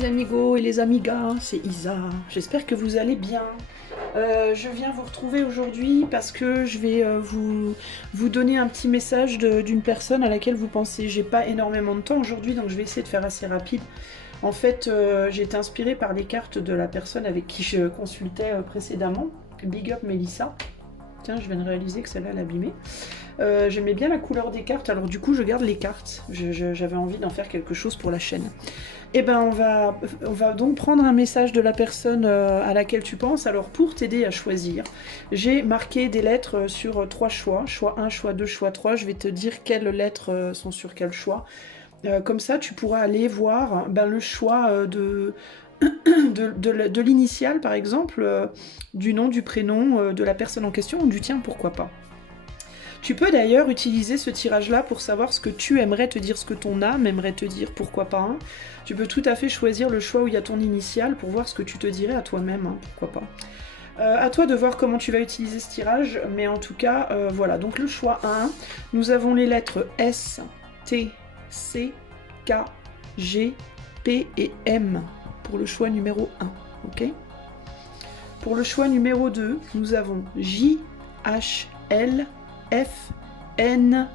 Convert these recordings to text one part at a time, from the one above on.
les amigos et les amigas, c'est Isa. J'espère que vous allez bien. Je viens vous retrouver aujourd'hui parce que je vais vous donner un petit message d'une personne à laquelle vous pensez. J'ai pas énormément de temps aujourd'hui, donc je vais essayer de faire assez rapide. En fait, j'ai été inspirée par les cartes de la personne avec qui je consultais précédemment. Big up Mélissa. Tiens, je viens de réaliser que celle-là, elle a abîmé. J'aimais bien la couleur des cartes, alors du coup je garde les cartes. J'avais envie d'en faire quelque chose pour la chaîne. Et ben on va donc prendre un message de la personne à laquelle tu penses. Alors pour t'aider à choisir, j'ai marqué des lettres sur 3 choix. Choix 1, choix 2, choix 3. Je vais te dire quelles lettres sont sur quel choix. Comme ça tu pourras aller voir le choix de l'initiale par exemple, du nom, du prénom de la personne en question ou du tien, pourquoi pas. Tu peux d'ailleurs utiliser ce tirage-là pour savoir ce que tu aimerais te dire, ce que ton âme aimerait te dire, pourquoi pas. Hein. Tu peux tout à fait choisir le choix où il y a ton initiale pour voir ce que tu te dirais à toi-même, hein, pourquoi pas. À toi de voir comment tu vas utiliser ce tirage, mais en tout cas, voilà. Donc le choix 1, nous avons les lettres S, T, C, K, G, P et M pour le choix numéro 1, ok? Pour le choix numéro 2, nous avons J, H, L, F, N,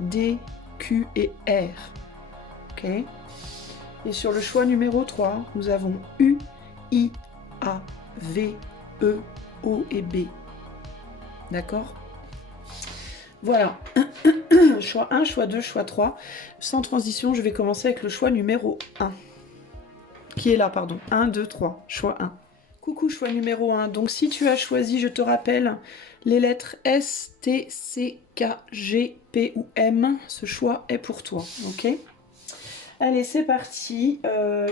D, Q et R. Ok. Et sur le choix numéro 3, nous avons U, I, A, V, E, O et B. D'accord? Voilà. Choix 1, choix 2, choix 3. Sans transition, je vais commencer avec le choix numéro 1. Qui est là, pardon. 1, 2, 3. Choix 1. Coucou, choix numéro 1. Donc si tu as choisi, je te rappelle, les lettres S, T, C, K, G, P ou M, ce choix est pour toi, ok? Allez, c'est parti.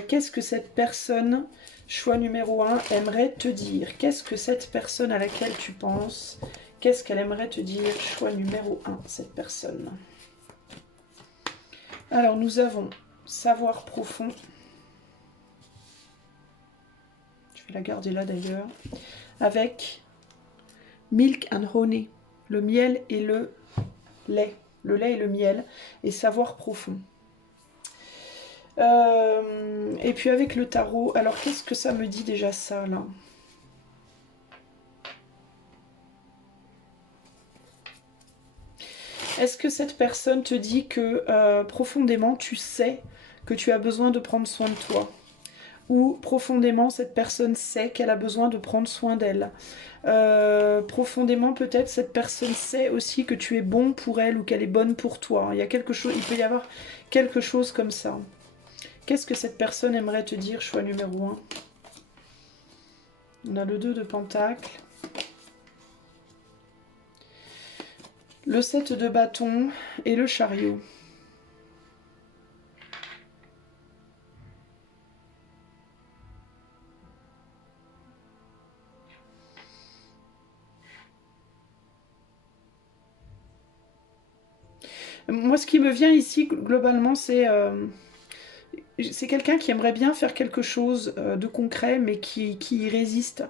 Qu'est-ce que cette personne, choix numéro 1, aimerait te dire? Qu'est-ce que cette personne à laquelle tu penses, qu'est-ce qu'elle aimerait te dire? Choix numéro 1, cette personne. Alors, nous avons savoir profond. Je vais la garder là d'ailleurs. Avec milk and honey, le miel et le lait. Le lait et le miel, et savoir profond. Et puis avec le tarot, alors qu'est-ce que ça me dit déjà ça là? Est-ce que cette personne te dit que profondément tu sais que tu as besoin de prendre soin de toi? Ou profondément cette personne sait qu'elle a besoin de prendre soin d'elle? Profondément peut-être cette personne sait aussi que tu es bon pour elle ou qu'elle est bonne pour toi. Il y a quelque chose, il peut y avoir quelque chose comme ça. Qu'est-ce que cette personne aimerait te dire, choix numéro 1? On a le 2 de Pentacle. Le 7 de bâton et le chariot. Moi, ce qui me vient ici, globalement, c'est quelqu'un qui aimerait bien faire quelque chose de concret, mais qui y résiste,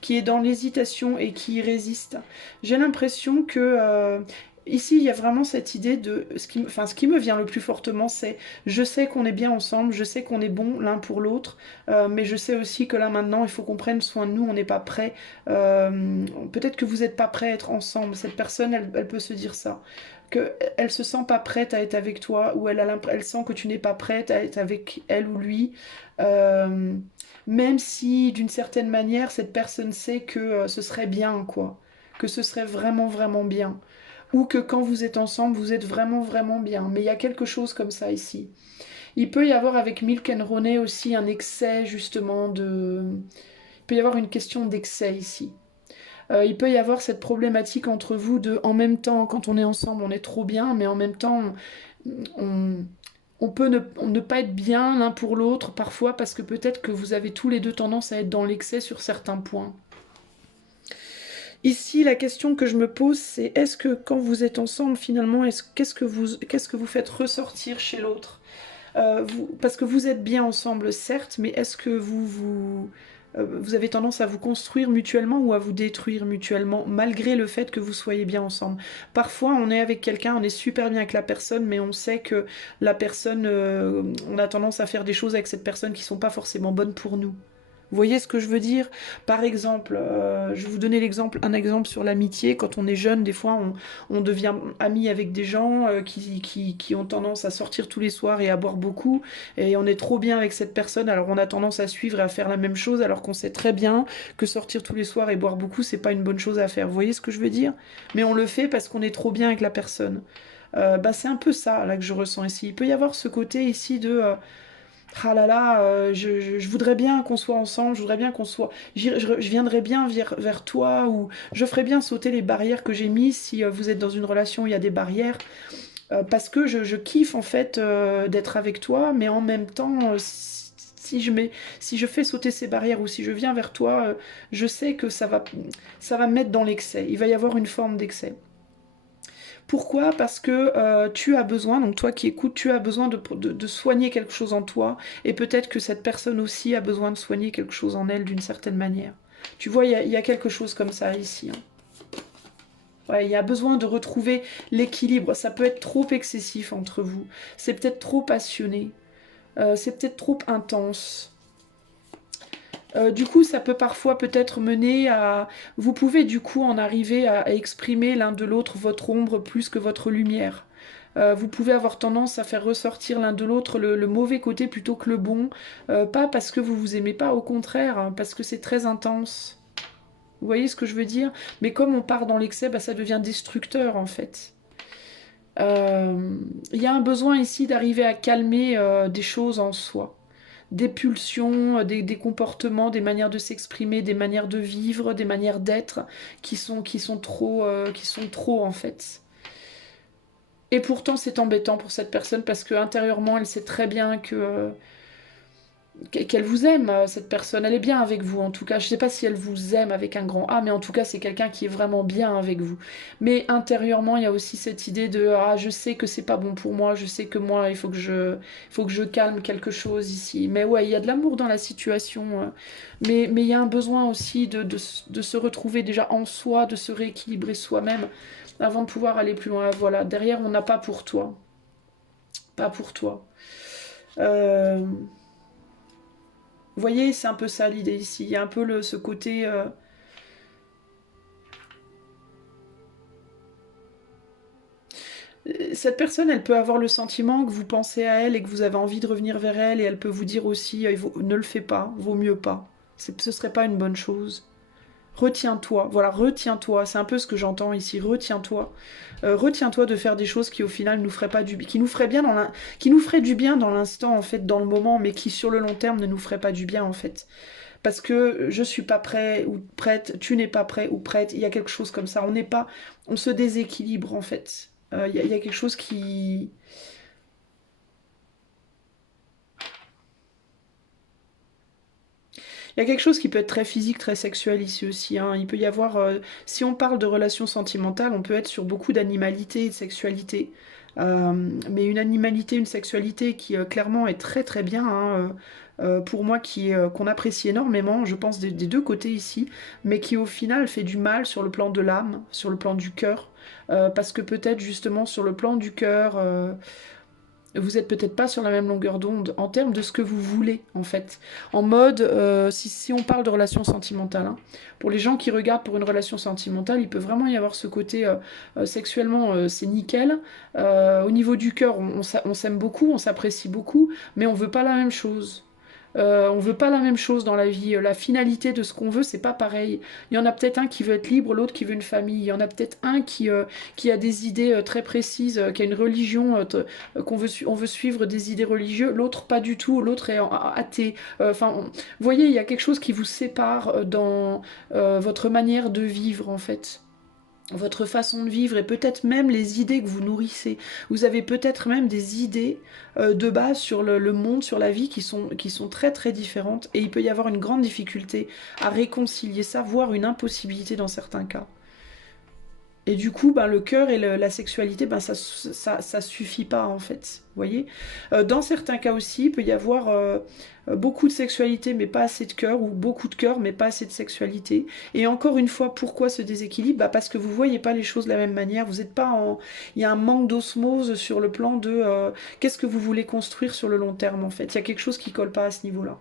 qui est dans l'hésitation et qui y résiste. J'ai l'impression que ici, il y a vraiment cette idée de... ce qui me vient le plus fortement, c'est je sais qu'on est bien ensemble, je sais qu'on est bon l'un pour l'autre, mais je sais aussi que là, maintenant, il faut qu'on prenne soin de nous, on n'est pas prêt. Peut-être que vous n'êtes pas prêts à être ensemble. Cette personne, elle peut se dire ça. Qu'elle se sent pas prête à être avec toi, ou elle sent que tu n'es pas prête à être avec elle ou lui, euh, même si d'une certaine manière cette personne sait que ce serait bien, quoi, que ce serait vraiment vraiment bien, ou que quand vous êtes ensemble vous êtes vraiment vraiment bien, mais il y a quelque chose comme ça ici. Il peut y avoir avec Milk and Honey aussi un excès justement de... Il peut y avoir une question d'excès ici. Il peut y avoir cette problématique entre vous de, en même temps, quand on est ensemble, on est trop bien, mais en même temps, on, on peut ne pas être bien l'un pour l'autre parfois parce que peut-être que vous avez tous les deux tendance à être dans l'excès sur certains points. Ici, la question que je me pose, c'est est-ce que quand vous êtes ensemble, finalement, qu'est-ce que vous faites ressortir chez l'autre? Parce que vous êtes bien ensemble, certes, mais est-ce que vous avez tendance à vous construire mutuellement ou à vous détruire mutuellement, malgré le fait que vous soyez bien ensemble. Parfois, on est avec quelqu'un, on est super bien avec la personne, mais on sait que la personne, on a tendance à faire des choses avec cette personne qui sont pas forcément bonnes pour nous. Vous voyez ce que je veux dire? Par exemple, je vais vous donner un exemple sur l'amitié. Quand on est jeune, des fois, on devient ami avec des gens qui ont tendance à sortir tous les soirs et à boire beaucoup. Et on est trop bien avec cette personne, alors on a tendance à suivre et à faire la même chose, alors qu'on sait très bien que sortir tous les soirs et boire beaucoup, c'est pas une bonne chose à faire. Vous voyez ce que je veux dire? Mais on le fait parce qu'on est trop bien avec la personne. Bah, c'est un peu ça là que je ressens ici. Il peut y avoir ce côté ici de ah là là, je voudrais bien qu'on soit ensemble, je voudrais bien qu'on soit. Je viendrais bien vers toi, ou je ferais bien sauter les barrières que j'ai mises si vous êtes dans une relation où il y a des barrières, parce que je kiffe en fait d'être avec toi, mais en même temps, si je fais sauter ces barrières ou si je viens vers toi, je sais que ça va me mettre dans l'excès. Il va y avoir une forme d'excès. Pourquoi? Parce que tu as besoin, donc toi qui écoutes, tu as besoin de soigner quelque chose en toi, et peut-être que cette personne aussi a besoin de soigner quelque chose en elle d'une certaine manière. Tu vois, il y a quelque chose comme ça ici, hein. Ouais, il y a besoin de retrouver l'équilibre. Ça peut être trop excessif entre vous. C'est peut-être trop passionné. C'est peut-être trop intense. Du coup, ça peut parfois peut-être mener à... Vous pouvez du coup en arriver à exprimer l'un de l'autre votre ombre plus que votre lumière. Vous pouvez avoir tendance à faire ressortir l'un de l'autre le mauvais côté plutôt que le bon. Pas parce que vous vous aimez pas, au contraire, hein, parce que c'est très intense. Vous voyez ce que je veux dire? Mais comme on part dans l'excès, bah, ça devient destructeur en fait. Il y a un besoin ici d'arriver à calmer des choses en soi, des pulsions, des comportements, des manières de s'exprimer, des manières de vivre, des manières d'être qui sont trop en fait. Et pourtant c'est embêtant pour cette personne parce que intérieurement elle sait très bien qu'elle vous aime, cette personne. Elle est bien avec vous, en tout cas. Je ne sais pas si elle vous aime avec un grand A, mais en tout cas, c'est quelqu'un qui est vraiment bien avec vous. Mais intérieurement, il y a aussi cette idée de ah, je sais que c'est pas bon pour moi, je sais que moi, il faut que je calme quelque chose ici. Mais ouais, il y a de l'amour dans la situation. Mais il y a un besoin aussi de se retrouver déjà en soi, de se rééquilibrer soi-même avant de pouvoir aller plus loin. Voilà, derrière, on n'a pas pour toi. Pas pour toi. Euh, Vous voyez, c'est un peu ça l'idée ici. Il y a un peu ce côté... Cette personne, elle peut avoir le sentiment que vous pensez à elle et que vous avez envie de revenir vers elle, et elle peut vous dire aussi, ne le fais pas, vaut mieux pas. Ce serait pas une bonne chose. Retiens-toi, voilà, retiens-toi, c'est un peu ce que j'entends ici, retiens-toi. Retiens-toi de faire des choses qui au final nous feraient pas qui nous feraient bien qui nous feraient du bien dans l'instant, en fait, dans le moment, mais qui sur le long terme ne nous feraient pas du bien, en fait. Parce que je suis pas prêt ou prête, tu n'es pas prêt ou prête, il y a quelque chose comme ça, on se déséquilibre en fait. Il y a quelque chose qui... Il y a quelque chose qui peut être très physique, très sexuel ici aussi, hein. Il peut y avoir, si on parle de relations sentimentales, on peut être sur beaucoup d'animalité et de sexualité. Mais une animalité, une sexualité qui clairement est très très bien, hein, pour moi, qu'on apprécie énormément, je pense, des deux côtés ici, mais qui au final fait du mal sur le plan de l'âme, sur le plan du cœur, parce que peut-être justement sur le plan du cœur, vous êtes peut-être pas sur la même longueur d'onde en termes de ce que vous voulez, en fait. En mode, si on parle de relation sentimentale, hein, pour les gens qui regardent pour une relation sentimentale, il peut vraiment y avoir ce côté sexuellement, c'est nickel. Au niveau du cœur, on s'aime beaucoup, on s'apprécie beaucoup, mais on veut pas la même chose. On veut pas la même chose dans la vie. La finalité de ce qu'on veut, c'est pas pareil. Il y en a peut-être un qui veut être libre, l'autre qui veut une famille. Il y en a peut-être un qui a des idées très précises, qui a une religion, on veut suivre des idées religieuses, l'autre pas du tout, l'autre est athée. Enfin, vous voyez, il y a quelque chose qui vous sépare dans votre manière de vivre, en fait. Votre façon de vivre et peut-être même les idées que vous nourrissez. Vous avez peut-être même des idées de base sur le monde, sur la vie qui sont très très différentes, et il peut y avoir une grande difficulté à réconcilier ça, voire une impossibilité dans certains cas. Et du coup, ben, le cœur et la sexualité, ben, ça suffit pas en fait. Vous voyez. Dans certains cas aussi, il peut y avoir beaucoup de sexualité mais pas assez de cœur, ou beaucoup de cœur mais pas assez de sexualité. Et encore une fois, pourquoi ce déséquilibre? Bah, parce que vous voyez pas les choses de la même manière. Vous êtes pas en... Il y a un manque d'osmose sur le plan de qu'est-ce que vous voulez construire sur le long terme en fait. Il y a quelque chose qui colle pas à ce niveau-là.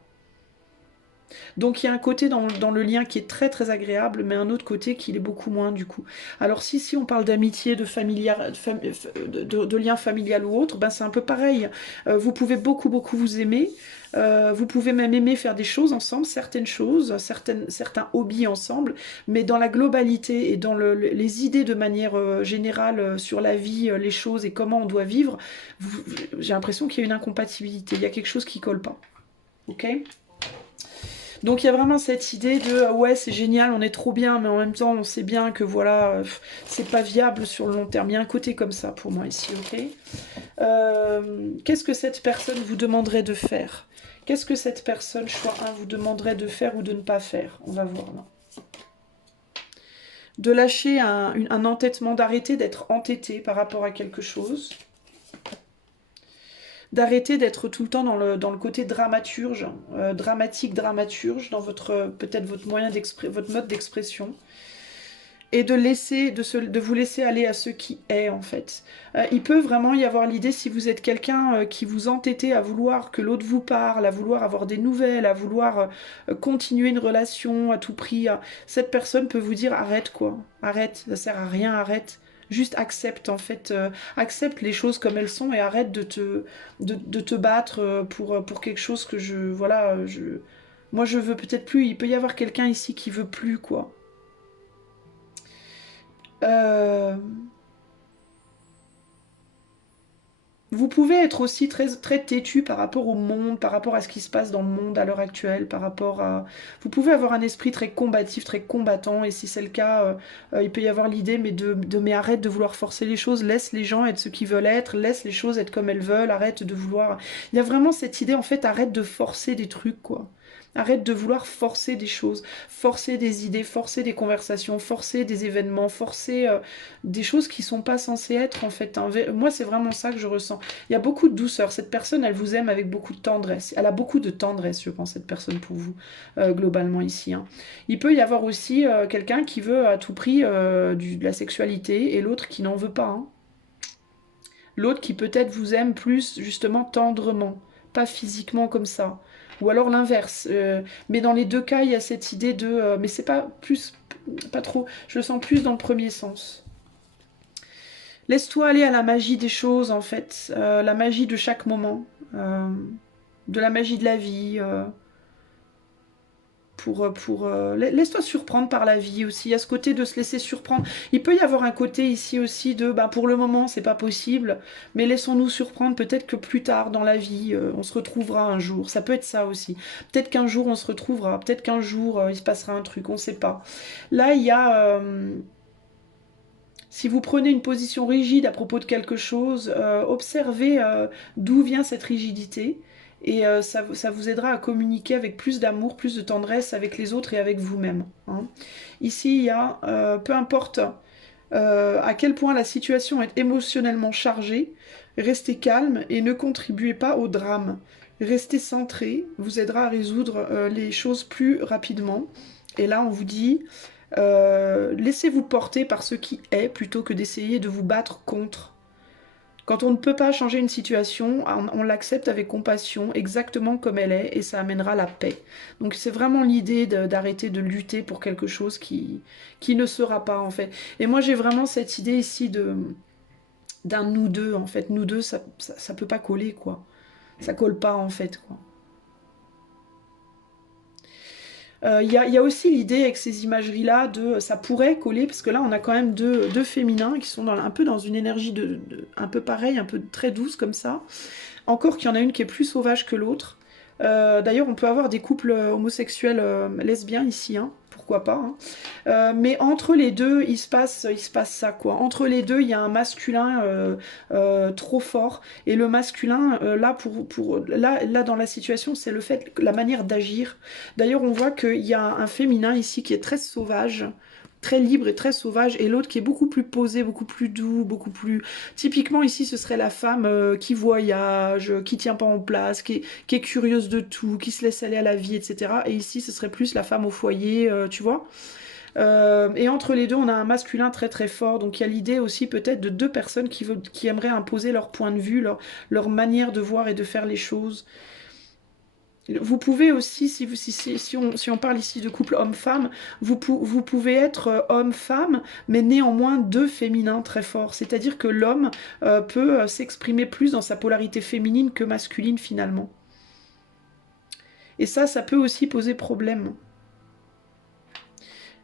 Donc il y a un côté dans le lien qui est très très agréable, mais un autre côté qui l'est beaucoup moins du coup. Alors si on parle d'amitié, de lien familial ou autre, ben c'est un peu pareil. Vous pouvez beaucoup vous aimer, vous pouvez même aimer faire des choses ensemble, certaines choses, certains hobbies ensemble, mais dans la globalité et dans les idées de manière générale sur la vie, les choses et comment on doit vivre, j'ai l'impression qu'il y a une incompatibilité, il y a quelque chose qui colle pas. Ok? Donc il y a vraiment cette idée de ouais c'est génial, on est trop bien, mais en même temps on sait bien que voilà, c'est pas viable sur le long terme. Il y a un côté comme ça pour moi ici, ok. Qu'est-ce que cette personne vous demanderait de faire? Qu'est-ce que cette personne, choix 1, vous demanderait de faire ou de ne pas faire? On va voir là. De lâcher un entêtement, d'arrêter d'être entêté par rapport à quelque chose. D'arrêter d'être tout le temps dans le côté dramaturge, dramatique, dans peut-être votre votre mode d'expression, et de vous laisser aller à ce qui est en fait. Il peut vraiment y avoir l'idée, si vous êtes quelqu'un qui vous entêtez à vouloir que l'autre vous parle, à vouloir avoir des nouvelles, à vouloir continuer une relation à tout prix, cette personne peut vous dire arrête quoi, arrête, ça sert à rien, arrête. Juste accepte en fait, accepte les choses comme elles sont et arrête de te battre pour quelque chose que moi je veux peut-être plus. Il peut y avoir quelqu'un ici qui veut plus quoi. Euh, Vous pouvez être aussi très têtu par rapport au monde, par rapport à ce qui se passe dans le monde à l'heure actuelle, par rapport à... Vous pouvez avoir un esprit très combatif, très combattant, et si c'est le cas, il peut y avoir l'idée, mais arrête de vouloir forcer les choses, laisse les gens être ce qu'ils veulent être, laisse les choses être comme elles veulent, arrête de vouloir... Il y a vraiment cette idée, en fait, arrête de forcer des trucs, quoi. Arrête de vouloir forcer des choses, forcer des idées, forcer des conversations, forcer des événements, forcer des choses qui sont pas censées être en fait. Moi, c'est vraiment ça que je ressens. Il y a beaucoup de douceur. Cette personne, elle vous aime avec beaucoup de tendresse. Elle a beaucoup de tendresse, je pense, cette personne pour vous, globalement ici. Hein. Il peut y avoir aussi quelqu'un qui veut à tout prix de la sexualité et l'autre qui n'en veut pas. Hein. L'autre qui peut-être vous aime plus justement tendrement, pas physiquement comme ça. Ou alors l'inverse. Mais dans les deux cas, il y a cette idée de... mais c'est pas plus... Pas trop. Je le sens plus dans le premier sens. Laisse-toi aller à la magie des choses, en fait. La magie de chaque moment. De la magie de la vie. Laisse-toi surprendre par la vie aussi. Il y a ce côté de se laisser surprendre. Il peut y avoir un côté ici aussi de ben, pour le moment c'est pas possible, mais laissons-nous surprendre. Peut-être que plus tard dans la vie on se retrouvera un jour. Ça peut être ça aussi. Peut-être qu'un jour on se retrouvera. Peut-être qu'un jour il se passera un truc. On sait pas. Là il y a si vous prenez une position rigide à propos de quelque chose, observez d'où vient cette rigidité et ça vous aidera à communiquer avec plus d'amour, plus de tendresse avec les autres et avec vous-même. Hein. Ici, il y a, peu importe à quel point la situation est émotionnellement chargée, restez calme et ne contribuez pas au drame. Restez centré vous aidera à résoudre les choses plus rapidement. Et là, on vous dit, laissez-vous porter par ce qui est plutôt que d'essayer de vous battre contre. Quand on ne peut pas changer une situation, on l'accepte avec compassion, exactement comme elle est, et ça amènera la paix. Donc c'est vraiment l'idée d'arrêter de lutter pour quelque chose qui ne sera pas, en fait. Et moi, j'ai vraiment cette idée ici d'un nous deux, en fait. Nous deux, ça peut pas coller, quoi. Ça colle pas, en fait, quoi. Y a aussi l'idée avec ces imageries-là de ça pourrait coller, parce que là on a quand même deux féminins qui sont un peu dans une énergie un peu pareil, un peu très douce comme ça. Encore qu'il y en a une qui est plus sauvage que l'autre. D'ailleurs, on peut avoir des couples homosexuels lesbiens ici, hein, pourquoi pas. Hein. Mais entre les deux, il se passe ça, quoi. Entre les deux, il y a un masculin trop fort. Et le masculin, là, dans la situation, c'est le fait, la manière d'agir. D'ailleurs, on voit qu'il y a un féminin ici qui est très sauvage. très libre et très sauvage, et l'autre qui est beaucoup plus posé, beaucoup plus doux, beaucoup plus... Typiquement ici, ce serait la femme qui voyage, qui tient pas en place, qui est curieuse de tout, qui se laisse aller à la vie, etc. Et ici, ce serait plus la femme au foyer, tu vois. Et entre les deux, on a un masculin très très fort. Donc il y a l'idée aussi peut-être de deux personnes qui aimeraient imposer leur point de vue, leur manière de voir et de faire les choses. Vous pouvez aussi, si on parle ici de couple homme-femme, vous pouvez être homme-femme, mais néanmoins deux féminins très forts. C'est-à-dire que l'homme peut s'exprimer plus dans sa polarité féminine que masculine finalement. Et ça peut aussi poser problème.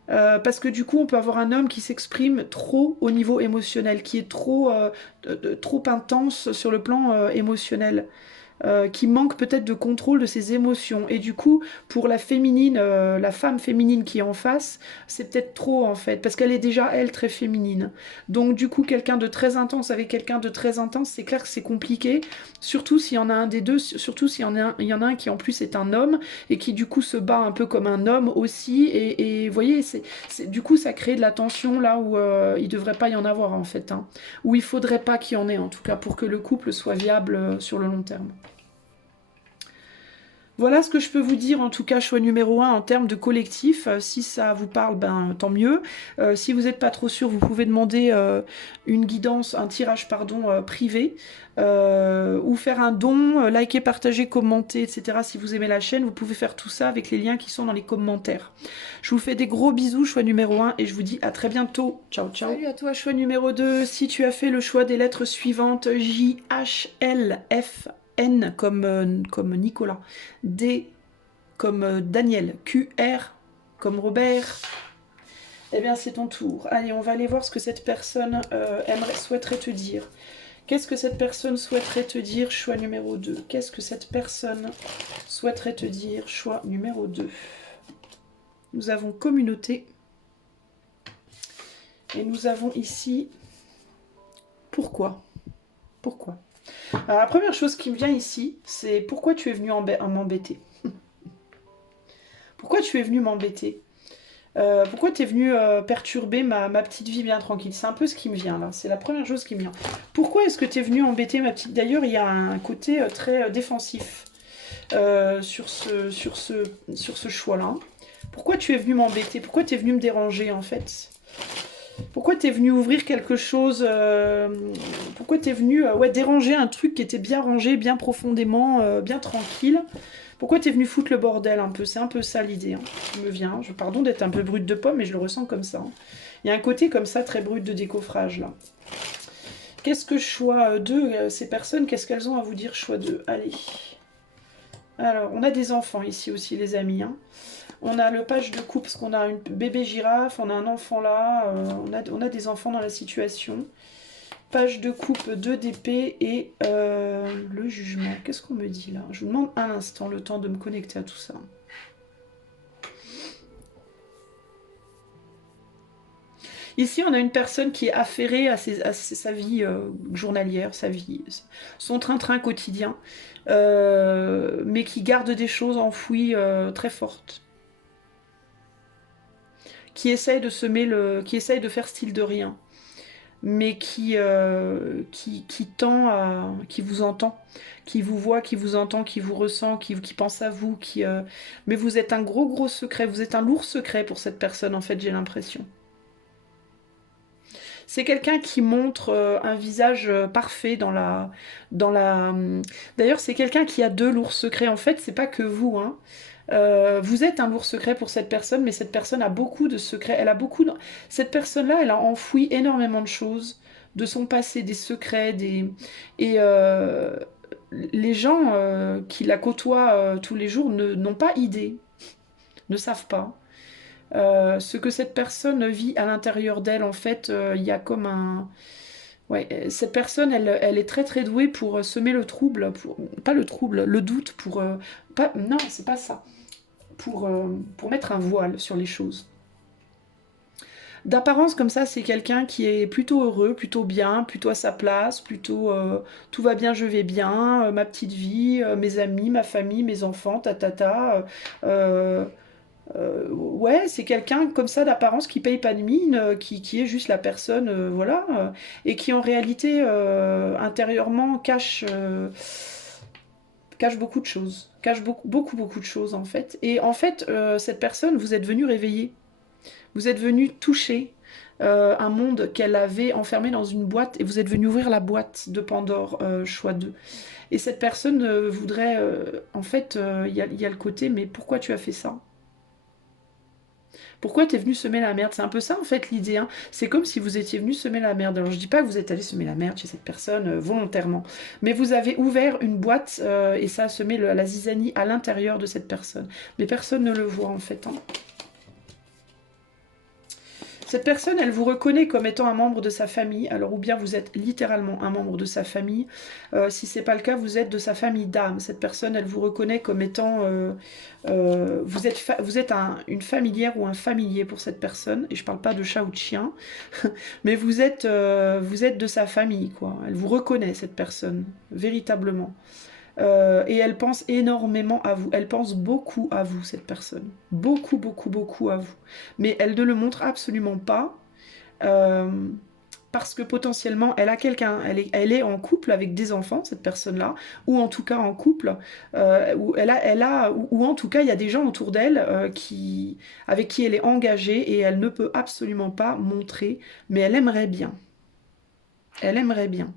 Parce que du coup, on peut avoir un homme qui s'exprime trop au niveau émotionnel, qui est trop intense sur le plan émotionnel. Qui manque peut-être de contrôle de ses émotions. Et du coup, pour la féminine, la femme féminine qui est en face, c'est peut-être trop en fait, parce qu'elle est déjà, elle, très féminine. Donc du coup, quelqu'un de très intense avec quelqu'un de très intense, c'est clair que c'est compliqué, surtout s'il y en a un des deux, surtout s'il il y en a un qui en plus est un homme, et qui du coup se bat un peu comme un homme aussi, et vous voyez, du coup, ça crée de la tension là où il devrait pas y en avoir en fait, hein. Où il faudrait pas qu'il y en ait en tout cas, pour que le couple soit viable sur le long terme. Voilà ce que je peux vous dire, en tout cas, choix numéro 1 en termes de collectif. Si ça vous parle, ben tant mieux. Si vous n'êtes pas trop sûr, vous pouvez demander une guidance, un tirage, pardon, privé. Ou faire un don, liker, partager, commenter, etc. Si vous aimez la chaîne, vous pouvez faire tout ça avec les liens qui sont dans les commentaires. Je vous fais des gros bisous, choix numéro 1, et je vous dis à très bientôt. Ciao, ciao. Salut à toi, choix numéro 2. Si tu as fait le choix des lettres suivantes, J, H, L, F, N comme Nicolas, D comme Daniel, Q, R comme Robert, eh bien c'est ton tour. Allez, on va aller voir ce que cette personne souhaiterait te dire. Qu'est-ce que cette personne souhaiterait te dire, choix numéro 2? Qu'est-ce que cette personne souhaiterait te dire, choix numéro 2? Nous avons communauté. Et nous avons ici pourquoi. Pourquoi? Alors, la première chose qui me vient ici, c'est pourquoi tu es venu m'embêter. Pourquoi tu es venu m'embêter? Pourquoi tu es venu perturber ma petite vie bien tranquille? C'est un peu ce qui me vient là, c'est la première chose qui me vient. Pourquoi est-ce que tu es venu embêter ma petite... D'ailleurs, il y a un côté très défensif sur ce choix-là. Pourquoi tu es venu m'embêter? Pourquoi tu es venu me déranger en fait? Pourquoi t'es venu ouvrir quelque chose pourquoi t'es venu déranger un truc qui était bien rangé, bien profondément, bien tranquille? Pourquoi t'es venu foutre le bordel un peu? C'est un peu ça l'idée, hein, qui me vient. Pardon d'être un peu brute de pomme, mais je le ressens comme ça, hein. Il y a un côté comme ça, très brut de décoffrage, là. Qu'est-ce que choix 2, ces personnes, qu'est-ce qu'elles ont à vous dire, choix 2? Allez. Alors, on a des enfants ici aussi, les amis, hein. On a le page de couple, parce qu'on a une bébé girafe, on a un enfant là, on a des enfants dans la situation. Page de coupe 2 d'épée et le jugement. Qu'est-ce qu'on me dit là? Je vous demande un instant le temps de me connecter à tout ça. Ici, on a une personne qui est affairée à sa vie journalière, son train-train quotidien, mais qui garde des choses enfouies très fortes. Qui essaye de faire style de rien, mais qui vous entend, qui vous voit, qui vous entend, qui vous ressent, qui pense à vous, mais vous êtes un gros secret, vous êtes un lourd secret pour cette personne en fait, j'ai l'impression. C'est quelqu'un qui montre un visage parfait dans la... D'ailleurs, c'est quelqu'un qui a deux lourds secrets. En fait, c'est pas que vous, hein. Vous êtes un lourd secret pour cette personne, mais cette personne a beaucoup de secrets. Cette personne-là, elle a enfoui énormément de choses de son passé, des secrets, et les gens qui la côtoient tous les jours n'ont pas idée, ne savent pas. Ce que cette personne vit à l'intérieur d'elle, en fait, il y a comme un... Ouais, cette personne, elle est très douée pour semer le trouble, pas le trouble, le doute, non, c'est pas ça. Pour mettre un voile sur les choses. D'apparence comme ça, c'est quelqu'un qui est plutôt heureux, plutôt bien, plutôt à sa place, plutôt tout va bien, je vais bien, ma petite vie, mes amis, ma famille, mes enfants, Ouais, c'est quelqu'un comme ça d'apparence qui paye pas de mine, qui est juste la personne, voilà, et qui en réalité, intérieurement, cache beaucoup de choses. Cache beaucoup de choses en fait. Et en fait, cette personne, vous êtes venu réveiller. Vous êtes venu toucher un monde qu'elle avait enfermé dans une boîte et vous êtes venu ouvrir la boîte de Pandore, choix 2. Et cette personne voudrait, en fait, il y a le côté, mais pourquoi tu as fait ça? Pourquoi t'es venu semer la merde? C'est un peu ça en fait l'idée, hein. C'est comme si vous étiez venu semer la merde. Alors je dis pas que vous êtes allé semer la merde chez cette personne volontairement, mais vous avez ouvert une boîte et ça a semé la zizanie à l'intérieur de cette personne. Mais personne ne le voit en fait, hein. Cette personne, elle vous reconnaît comme étant un membre de sa famille, alors ou bien vous êtes littéralement un membre de sa famille. Si c'est pas le cas, vous êtes de sa famille d'âme. Cette personne, elle vous reconnaît comme étant... vous êtes une familière ou un familier pour cette personne, et je parle pas de chat ou de chien, mais vous êtes de sa famille, quoi. Elle vous reconnaît, cette personne, véritablement. Et elle pense énormément à vous. Elle pense beaucoup à vous, cette personne. Beaucoup, beaucoup, beaucoup à vous. Mais elle ne le montre absolument pas. euh, Parce que potentiellement, elle a quelqu'un, elle est en couple avec des enfants, cette personne-là, ou en tout cas en couple, ou en tout cas, il y a des gens autour d'elle avec qui elle est engagée et elle ne peut absolument pas montrer, mais elle aimerait bien. Elle aimerait bien.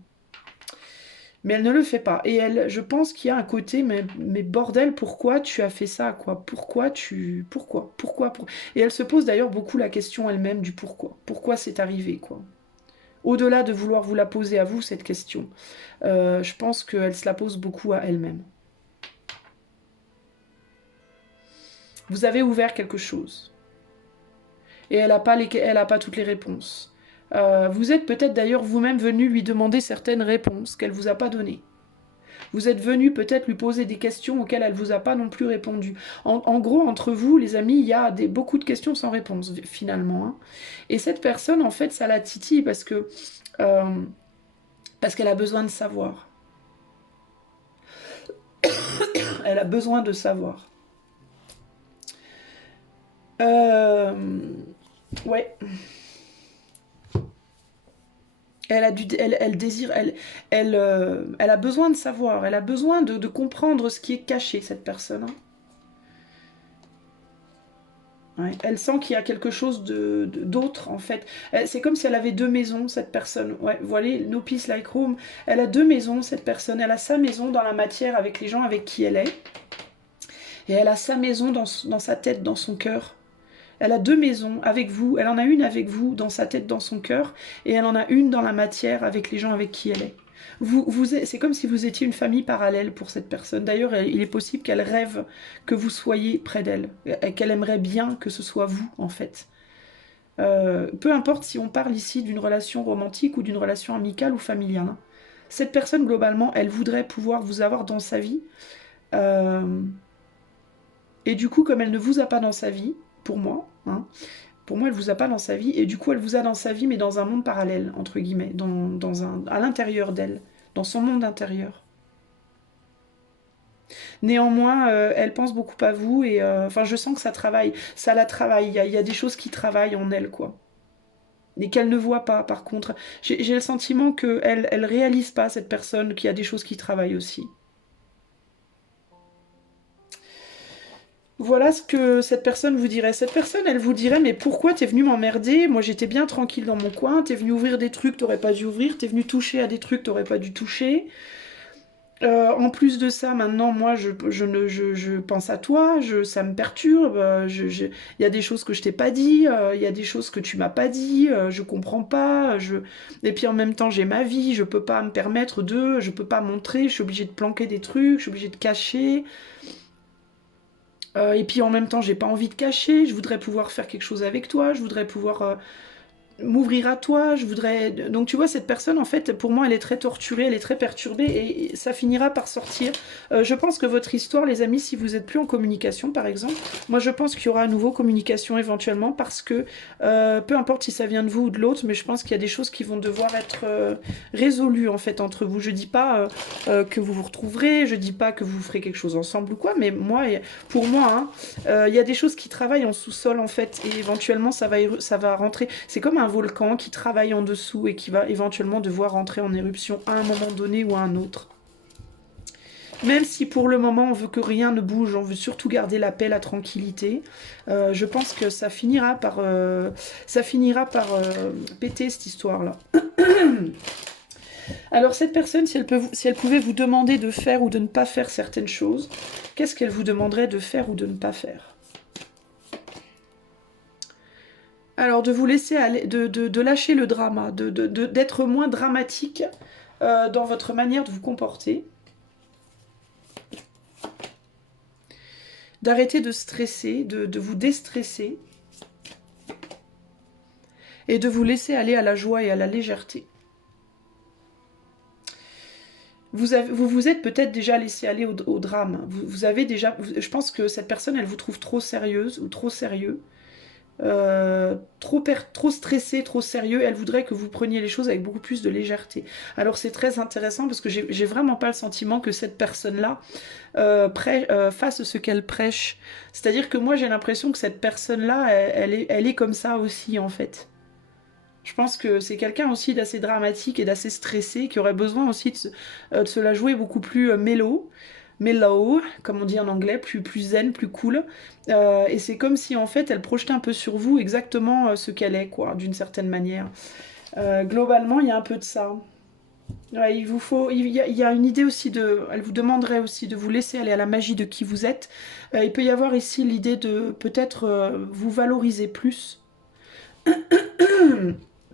Mais elle ne le fait pas. Et elle, je pense qu'il y a un côté, mais bordel, pourquoi tu as fait ça, quoi? Pourquoi? Et elle se pose d'ailleurs beaucoup la question elle-même du pourquoi. Pourquoi c'est arrivé, quoi? Au-delà de vouloir vous la poser à vous, cette question, je pense qu'elle se la pose beaucoup à elle-même. Vous avez ouvert quelque chose. Et elle a pas toutes les réponses. Vous êtes peut-être d'ailleurs vous-même venu lui demander certaines réponses qu'elle vous a pas données. Vous êtes venu peut-être lui poser des questions auxquelles elle ne vous a pas non plus répondu. En gros, entre vous, les amis, il y a beaucoup de questions sans réponse, finalement, hein. Et cette personne, en fait, ça la titille euh, parce qu'elle a besoin de savoir. Elle a besoin de savoir. Euh, ouais. Elle désire, elle a besoin de savoir, elle a besoin de comprendre ce qui est caché, cette personne, hein. Ouais. Elle sent qu'il y a quelque chose d'autre en fait. C'est comme si elle avait deux maisons, cette personne. Ouais, voilà, No Peace Like Home. Elle a deux maisons, cette personne. Elle a sa maison dans la matière avec les gens avec qui elle est. Et elle a sa maison dans sa tête, dans son cœur. Elle a deux maisons avec vous. Elle en a une avec vous dans sa tête, dans son cœur. Et elle en a une dans la matière avec les gens avec qui elle est. C'est comme si vous étiez une famille parallèle pour cette personne. D'ailleurs, il est possible qu'elle rêve que vous soyez près d'elle, et qu'elle aimerait bien que ce soit vous, en fait. Peu importe si on parle ici d'une relation romantique ou d'une relation amicale ou familiale, hein. Cette personne, globalement, elle voudrait pouvoir vous avoir dans sa vie. Euh, et du coup, comme elle ne vous a pas dans sa vie, pour moi, hein, pour moi, elle vous a pas dans sa vie, et du coup, elle vous a dans sa vie, mais dans un monde parallèle, entre guillemets, à l'intérieur d'elle, dans son monde intérieur. Néanmoins, elle pense beaucoup à vous, et enfin, je sens que ça la travaille, il y a des choses qui travaillent en elle, quoi. Et qu'elle ne voit pas, par contre. J'ai le sentiment qu'elle elle réalise pas, cette personne, qu'il y a des choses qui travaillent aussi. Voilà ce que cette personne vous dirait. Cette personne, elle vous dirait, mais pourquoi t'es venu m'emmerder? Moi, j'étais bien tranquille dans mon coin. T'es venu ouvrir des trucs, t'aurais pas dû ouvrir. T'es venu toucher à des trucs, t'aurais pas dû toucher. En plus de ça, maintenant, moi, je pense à toi. Ça me perturbe. Il y a des choses que je t'ai pas dit. Il y a des choses que tu m'as pas dit. Je comprends pas. Et puis en même temps, j'ai ma vie. Je peux pas me permettre de. Je peux pas montrer. Je suis obligée de planquer des trucs. Je suis obligée de cacher. Et puis en même temps, j'ai pas envie de cacher, je voudrais pouvoir faire quelque chose avec toi, je voudrais pouvoir. m'ouvrir à toi, je voudrais... Donc tu vois, cette personne, en fait, pour moi, elle est très torturée, elle est très perturbée, et ça finira par sortir. Je pense que votre histoire, les amis, si vous n'êtes plus en communication, par exemple, moi je pense qu'il y aura à nouveau communication éventuellement, parce que, peu importe si ça vient de vous ou de l'autre, mais je pense qu'il y a des choses qui vont devoir être résolues, en fait, entre vous. Je dis pas que vous vous retrouverez, je dis pas que vous ferez quelque chose ensemble ou quoi, mais moi, pour moi, hein, il y a des choses qui travaillent en sous-sol, en fait, et éventuellement, ça va rentrer. C'est comme un volcan qui travaille en dessous et qui va éventuellement devoir rentrer en éruption à un moment donné ou à un autre. Même si pour le moment on veut que rien ne bouge, on veut surtout garder la paix, la tranquillité, je pense que ça finira par, péter cette histoire-là. Alors cette personne, si elle pouvait vous demander de faire ou de ne pas faire certaines choses, qu'est-ce qu'elle vous demanderait de faire ou de ne pas faire? Alors, de vous laisser aller, de lâcher le drama, d'être moins dramatique dans votre manière de vous comporter. D'arrêter de stresser, de vous déstresser. Et de vous laisser aller à la joie et à la légèreté. Vous vous êtes peut-être déjà laissé aller au drame. Vous avez déjà... Je pense que cette personne, elle vous trouve trop sérieuse ou trop sérieux. Trop stressé, trop sérieux, elle voudrait que vous preniez les choses avec beaucoup plus de légèreté. Alors c'est très intéressant parce que j'ai vraiment pas le sentiment que cette personne-là fasse ce qu'elle prêche. C'est-à-dire que moi j'ai l'impression que cette personne-là, elle est comme ça aussi en fait. Je pense que c'est quelqu'un aussi d'assez dramatique et d'assez stressé qui aurait besoin aussi de se la jouer beaucoup plus mellow, comme on dit en anglais, plus zen, plus cool. Et c'est comme si en fait elle projetait un peu sur vous exactement ce qu'elle est, quoi, d'une certaine manière. Globalement, il y a un peu de ça. Ouais, il y a une idée aussi elle vous demanderait aussi de vous laisser aller à la magie de qui vous êtes. Il peut y avoir ici l'idée de peut-être vous valoriser plus.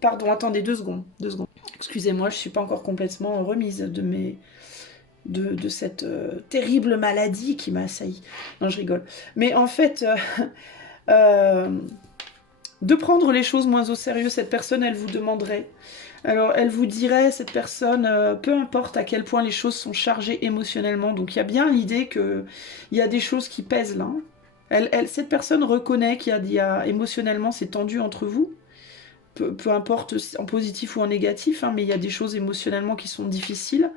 Pardon, attendez 2 secondes. 2 secondes. Excusez-moi, je ne suis pas encore complètement remise de cette terrible maladie qui m'a assailli. Non, je rigole. Mais en fait, de prendre les choses moins au sérieux, cette personne, elle vous demanderait. Alors, elle vous dirait, cette personne, peu importe à quel point les choses sont chargées émotionnellement, donc il y a bien l'idée qu'il y a des choses qui pèsent là. Cette personne reconnaît qu'il y a émotionnellement, c'est tendu entre vous. Peu importe en positif ou en négatif, hein, mais il y a des choses émotionnellement qui sont difficiles.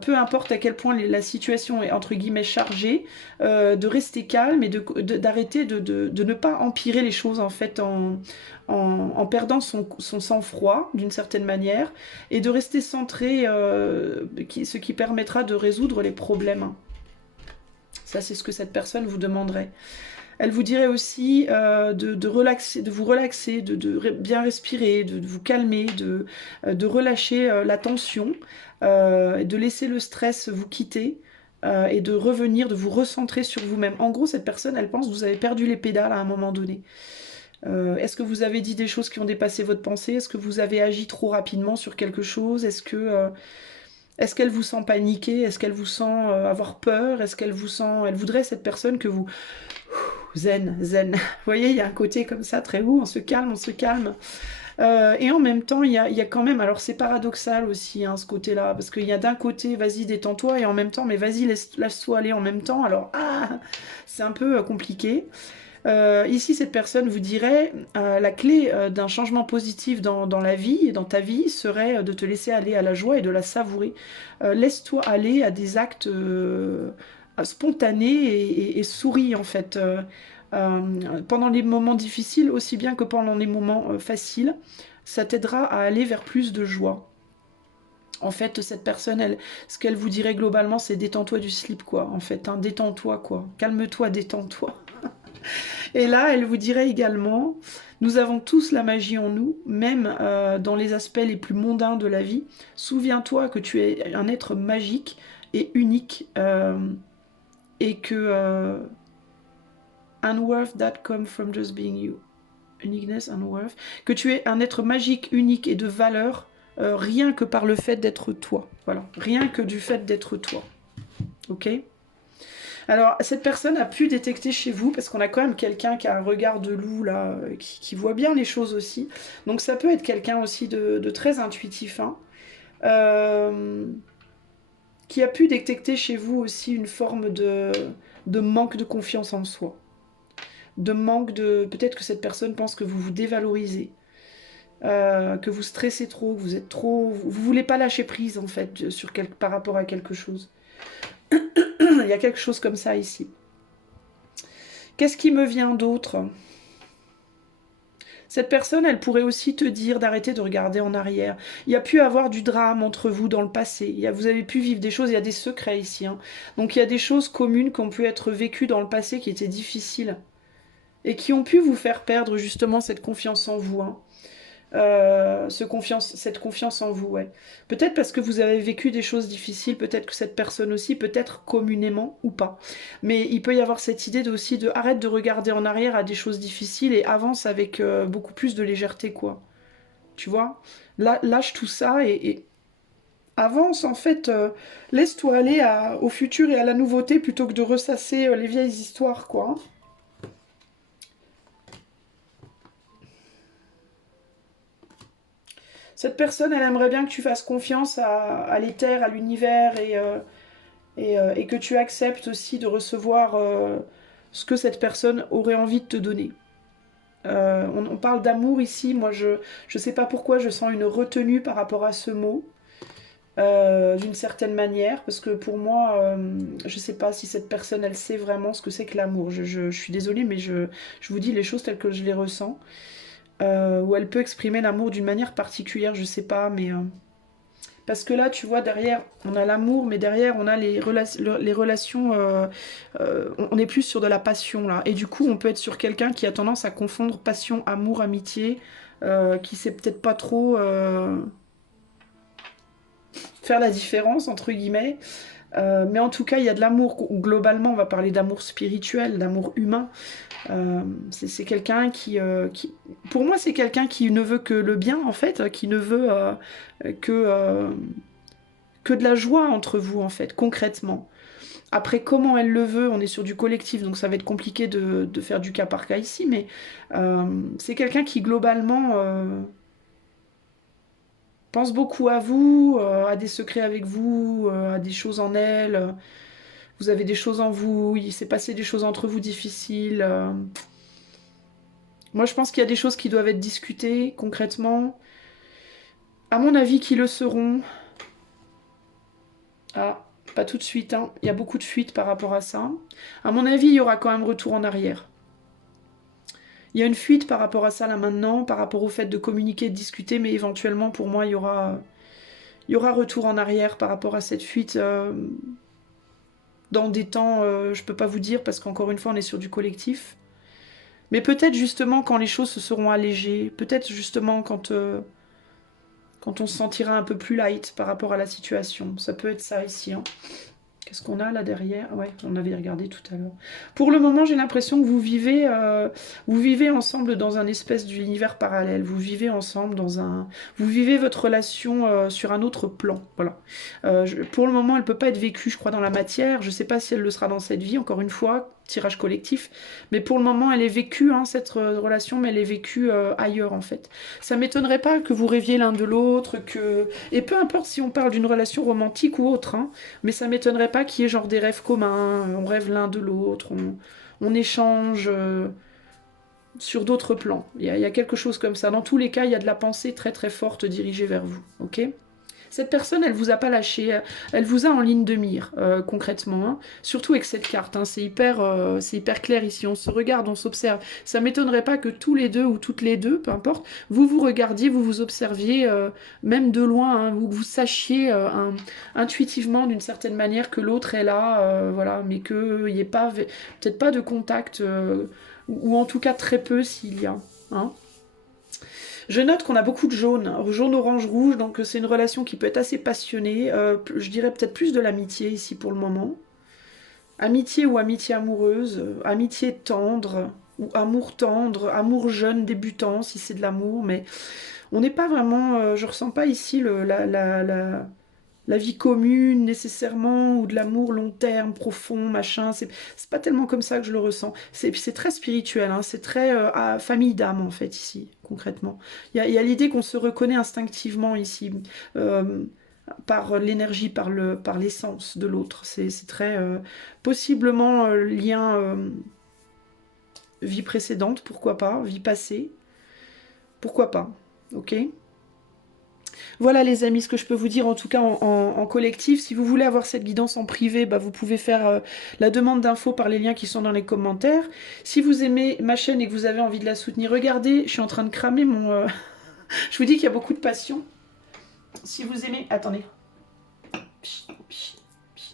Peu importe à quel point la situation est entre guillemets chargée, de rester calme et d'arrêter de ne pas empirer les choses en fait en perdant son sang-froid d'une certaine manière et de rester centré, ce qui permettra de résoudre les problèmes. Ça, c'est ce que cette personne vous demanderait. Elle vous dirait aussi de vous relaxer, de bien respirer, de vous calmer, de relâcher la tension, de laisser le stress vous quitter et de revenir, de vous recentrer sur vous-même. En gros, cette personne, elle pense que vous avez perdu les pédales à un moment donné. Est-ce que vous avez dit des choses qui ont dépassé votre pensée? Est-ce que vous avez agi trop rapidement sur quelque chose? Est-ce qu'elle vous sent paniquer? Est-ce qu'elle vous sent avoir peur? Est-ce qu'elle vous sent... Elle voudrait, cette personne, que vous... Zen, zen. Vous voyez, il y a un côté comme ça, très haut, on se calme, on se calme. Et en même temps, il y a quand même... Alors, c'est paradoxal aussi, hein, ce côté-là, parce qu'il y a d'un côté, vas-y, détends-toi, et en même temps, mais vas-y, laisse-toi aller en même temps. Alors, c'est un peu compliqué. Ici, cette personne vous dirait la clé d'un changement positif dans la vie et dans ta vie serait de te laisser aller à la joie et de la savourer. Laisse-toi aller à des actes spontanés et souris en fait. Pendant les moments difficiles aussi bien que pendant les moments faciles, ça t'aidera à aller vers plus de joie. En fait, cette personne, ce qu'elle vous dirait globalement, c'est détends-toi du slip, quoi. En fait, hein, détends-toi, quoi. Calme-toi, détends-toi. Et là, elle vous dirait également, nous avons tous la magie en nous, même dans les aspects les plus mondains de la vie. Souviens-toi que tu es un être magique et unique, et que unworth that come from just being you. Uniqueness, unworth. Que tu es un être magique, unique et de valeur, rien que par le fait d'être toi. Voilà, rien que du fait d'être toi. Ok ? Alors, cette personne a pu détecter chez vous, parce qu'on a quand même quelqu'un qui a un regard de loup, là, qui voit bien les choses aussi. Donc ça peut être quelqu'un aussi de très intuitif, hein. Euh, qui a pu détecter chez vous aussi une forme de manque de confiance en soi. De manque de... Peut-être que cette personne pense que vous vous dévalorisez, que vous stressez trop, que vous êtes trop... Vous voulez pas lâcher prise, en fait, par rapport à quelque chose. Il y a quelque chose comme ça ici. Qu'est-ce qui me vient d'autre? Cette personne, elle pourrait aussi te dire d'arrêter de regarder en arrière. Il y a pu avoir du drame entre vous dans le passé. Vous avez pu vivre des choses, il y a des secrets ici, hein. Donc il y a des choses communes qui ont pu être vécues dans le passé qui étaient difficiles et qui ont pu vous faire perdre justement cette confiance en vous, hein. Cette confiance en vous, ouais. Peut-être parce que vous avez vécu des choses difficiles, peut-être que cette personne aussi, peut-être communément ou pas. Mais il peut y avoir cette idée aussi de arrête de regarder en arrière à des choses difficiles et avance avec beaucoup plus de légèreté, quoi. Tu vois? Lâche tout ça et avance en fait. Laisse-toi aller au futur et à la nouveauté plutôt que de ressasser les vieilles histoires, quoi, hein. Cette personne, elle aimerait bien que tu fasses confiance à l'éther, à l'univers et que tu acceptes aussi de recevoir ce que cette personne aurait envie de te donner. On parle d'amour ici, moi je sais pas pourquoi je sens une retenue par rapport à ce mot, d'une certaine manière, parce que pour moi, je sais pas si cette personne elle sait vraiment ce que c'est que l'amour. Je suis désolée, mais je vous dis les choses telles que je les ressens. Où elle peut exprimer l'amour d'une manière particulière, je sais pas, mais parce que là, tu vois, derrière, on a l'amour, mais derrière, on a les relations. On est plus sur de la passion, là. Et du coup, on peut être sur quelqu'un qui a tendance à confondre passion, amour, amitié, qui sait peut-être pas trop faire la différence, entre guillemets. Mais en tout cas, il y a de l'amour. Globalement, on va parler d'amour spirituel, d'amour humain. C'est quelqu'un pour moi, c'est quelqu'un qui ne veut que le bien, en fait, qui ne veut que, euh, que de la joie entre vous, en fait, concrètement. Après, comment elle le veut, on est sur du collectif, donc ça va être compliqué de faire du cas par cas ici, mais c'est quelqu'un qui, globalement, pense beaucoup à vous, a des secrets avec vous, a des choses en elle. Vous avez des choses en vous, il s'est passé des choses entre vous difficiles. Moi, je pense qu'il y a des choses qui doivent être discutées concrètement. À mon avis, qui le seront. Ah, pas tout de suite, hein. Il y a beaucoup de fuites par rapport à ça. À mon avis, il y aura quand même retour en arrière. Il y a une fuite par rapport à ça là maintenant, par rapport au fait de communiquer, de discuter, mais éventuellement, pour moi, il y aura retour en arrière par rapport à cette fuite. Dans des temps, je peux pas vous dire, parce qu'encore une fois, on est sur du collectif. Mais peut-être justement quand les choses se seront allégées, peut-être justement quand on se sentira un peu plus light par rapport à la situation. Ça peut être ça ici, hein. Qu'est-ce qu'on a là derrière? Ouais, on avait regardé tout à l'heure. Pour le moment, j'ai l'impression que vous vivez ensemble dans un espèce d'univers parallèle. Vous vivez ensemble vous vivez votre relation sur un autre plan. Voilà. Pour le moment, elle peut pas être vécue, je crois, dans la matière. Je sais pas si elle le sera dans cette vie. Encore une fois, tirage collectif. Mais pour le moment, elle est vécue, hein, cette relation, mais elle est vécue ailleurs en fait. Ça m'étonnerait pas que vous rêviez l'un de l'autre, et peu importe si on parle d'une relation romantique ou autre, hein, mais ça m'étonnerait pas qu'il y ait genre des rêves communs, on rêve l'un de l'autre, on échange sur d'autres plans. Il y a quelque chose comme ça. Dans tous les cas, il y a de la pensée très très forte dirigée vers vous. Ok? Cette personne, elle vous a pas lâché, elle vous a en ligne de mire, concrètement, hein. Surtout avec cette carte, hein, c'est hyper clair ici. On se regarde, on s'observe. Ça m'étonnerait pas que tous les deux ou toutes les deux, peu importe, vous vous regardiez, vous vous observiez, même de loin, hein, vous sachiez intuitivement d'une certaine manière que l'autre est là, voilà, mais qu'il n'y ait pas, peut-être pas de contact, ou en tout cas très peu s'il y a, hein. Je note qu'on a beaucoup de jaune, jaune, orange, rouge, donc c'est une relation qui peut être assez passionnée. Je dirais peut-être plus de l'amitié ici pour le moment. Amitié ou amitié amoureuse, amitié tendre ou amour tendre, amour jeune débutant si c'est de l'amour, mais on n'est pas vraiment, je ressens pas ici la vie commune nécessairement, ou de l'amour long terme, profond, machin. C'est pas tellement comme ça que je le ressens. Puis c'est très spirituel, hein, c'est très famille d'âme en fait ici, concrètement. Il y a l'idée qu'on se reconnaît instinctivement ici, euh, par l'énergie, par l'essence de l'autre. C'est très possiblement lien vie précédente, pourquoi pas, vie passée, pourquoi pas, ok? Voilà les amis, ce que je peux vous dire en tout cas en collectif. Si vous voulez avoir cette guidance en privé, bah, vous pouvez faire la demande d'infos par les liens qui sont dans les commentaires. Si vous aimez ma chaîne et que vous avez envie de la soutenir, regardez, je suis en train de cramer mon... je vous dis qu'il y a beaucoup de passion. Si vous aimez... Attendez.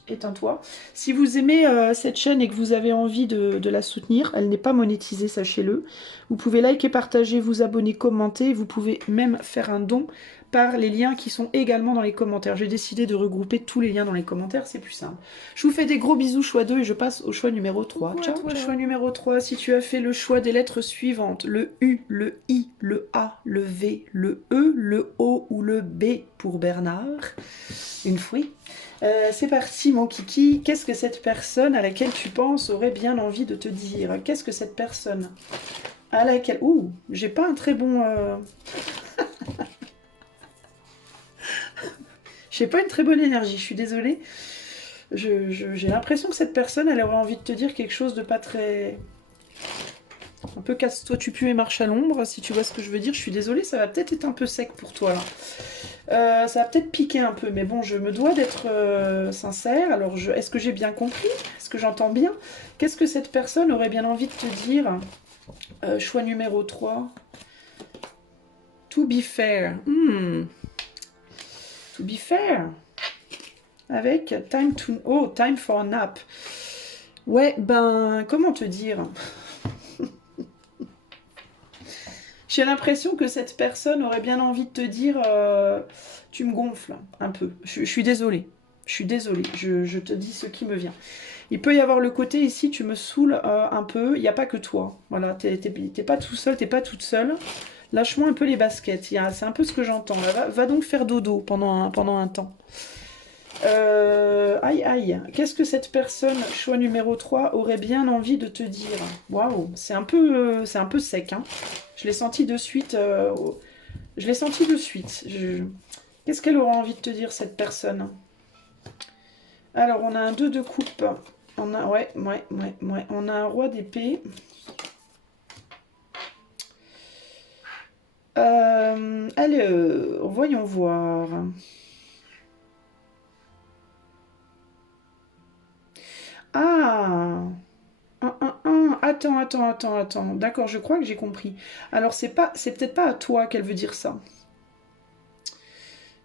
Éteins-toi. Si vous aimez cette chaîne et que vous avez envie de la soutenir, elle n'est pas monétisée, sachez-le. Vous pouvez liker, partager, vous abonner, commenter. Vous pouvez même faire un don par les liens qui sont également dans les commentaires. J'ai décidé de regrouper tous les liens dans les commentaires, c'est plus simple. Je vous fais des gros bisous, choix 2, et je passe au choix numéro 3. Ciao, ciao. Choix numéro 3, si tu as fait le choix des lettres suivantes, le U, le I, le A, le V, le E, le O ou le B pour Bernard, une fouille. C'est parti mon kiki, qu'est-ce que cette personne à laquelle tu penses aurait bien envie de te dire? Qu'est-ce que cette personne à laquelle... Ouh, j'ai pas un très bon... J'ai pas une très bonne énergie, je suis désolée. J'ai l'impression que cette personne, elle aurait envie de te dire quelque chose de pas très... Un peu casse-toi, tu pues et marche à l'ombre, si tu vois ce que je veux dire. Je suis désolée, ça va peut-être être un peu sec pour toi, là. Ça va peut-être piquer un peu, mais bon, je me dois d'être sincère. Alors, est-ce que j'ai bien compris? Est-ce que j'entends bien? Qu'est-ce que cette personne aurait bien envie de te dire? Choix numéro 3. To be fair. To be fair. Avec time for a nap. Ouais, ben, comment te dire? J'ai l'impression que cette personne aurait bien envie de te dire tu me gonfles un peu. Je suis désolée. Je suis désolée. Je te dis ce qui me vient. Il peut y avoir le côté ici, tu me saoules un peu. Il n'y a pas que toi. Voilà, t'es pas tout seul, t'es pas toute seule. Lâche-moi un peu les baskets. C'est un peu ce que j'entends. Va donc faire dodo pendant un temps. Aïe, aïe. Qu'est-ce que cette personne, choix numéro 3, aurait bien envie de te dire? Waouh, c'est un peu sec, hein. Je l'ai senti de suite. Je l'ai senti de suite. Qu'est-ce qu'elle aura envie de te dire, cette personne? Alors, on a un 2 de coupe. On a... Ouais. On a un roi d'épée. Alors, voyons voir. Ah, Attends. D'accord, je crois que j'ai compris. Alors, c'est peut-être pas à toi qu'elle veut dire ça.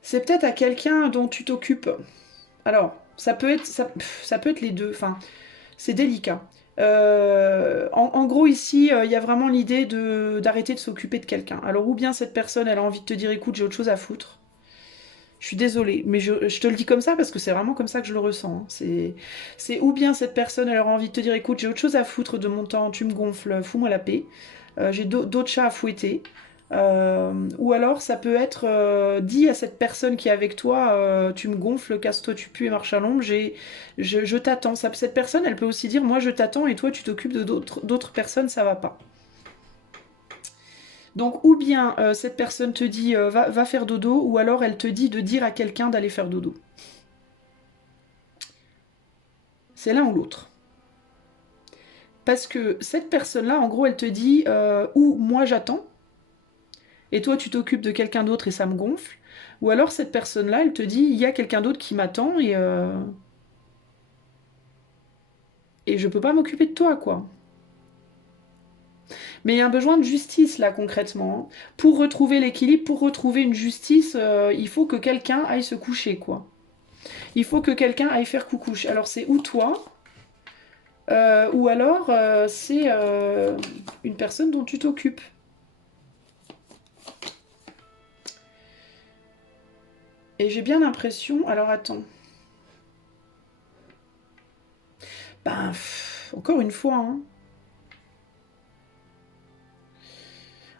C'est peut-être à quelqu'un dont tu t'occupes. Alors, ça peut être les deux. Enfin, c'est délicat. En gros, ici, il y a vraiment l'idée d'arrêter de s'occuper de quelqu'un. Alors, ou bien cette personne, elle a envie de te dire, écoute, j'ai autre chose à foutre. Je suis désolée, mais je te le dis comme ça parce que c'est vraiment comme ça que je le ressens, hein. C'est ou bien cette personne, elle aura envie de te dire, écoute, j'ai autre chose à foutre de mon temps, tu me gonfles, fous-moi la paix. J'ai d'autres chats à fouetter. Ou alors ça peut être dit à cette personne qui est avec toi, tu me gonfles, casse-toi, tu pues et marche à l'ombre, je t'attends. Cette personne, elle peut aussi dire, moi je t'attends et toi tu t'occupes de d'autres personnes, ça va pas. Donc ou bien cette personne te dit va faire dodo, ou alors elle te dit de dire à quelqu'un d'aller faire dodo. C'est l'un ou l'autre. Parce que cette personne-là, en gros, elle te dit ou moi j'attends, et toi tu t'occupes de quelqu'un d'autre et ça me gonfle. Ou alors cette personne-là, elle te dit il y a quelqu'un d'autre qui m'attend et je peux pas m'occuper de toi, quoi. Mais il y a un besoin de justice là concrètement, hein. Pour retrouver l'équilibre, pour retrouver une justice, il faut que quelqu'un aille se coucher, quoi. Il faut que quelqu'un aille faire coucouche. Alors c'est ou toi, ou alors c'est une personne dont tu t'occupes. Et j'ai bien l'impression... Alors attends. Ben, encore une fois, hein.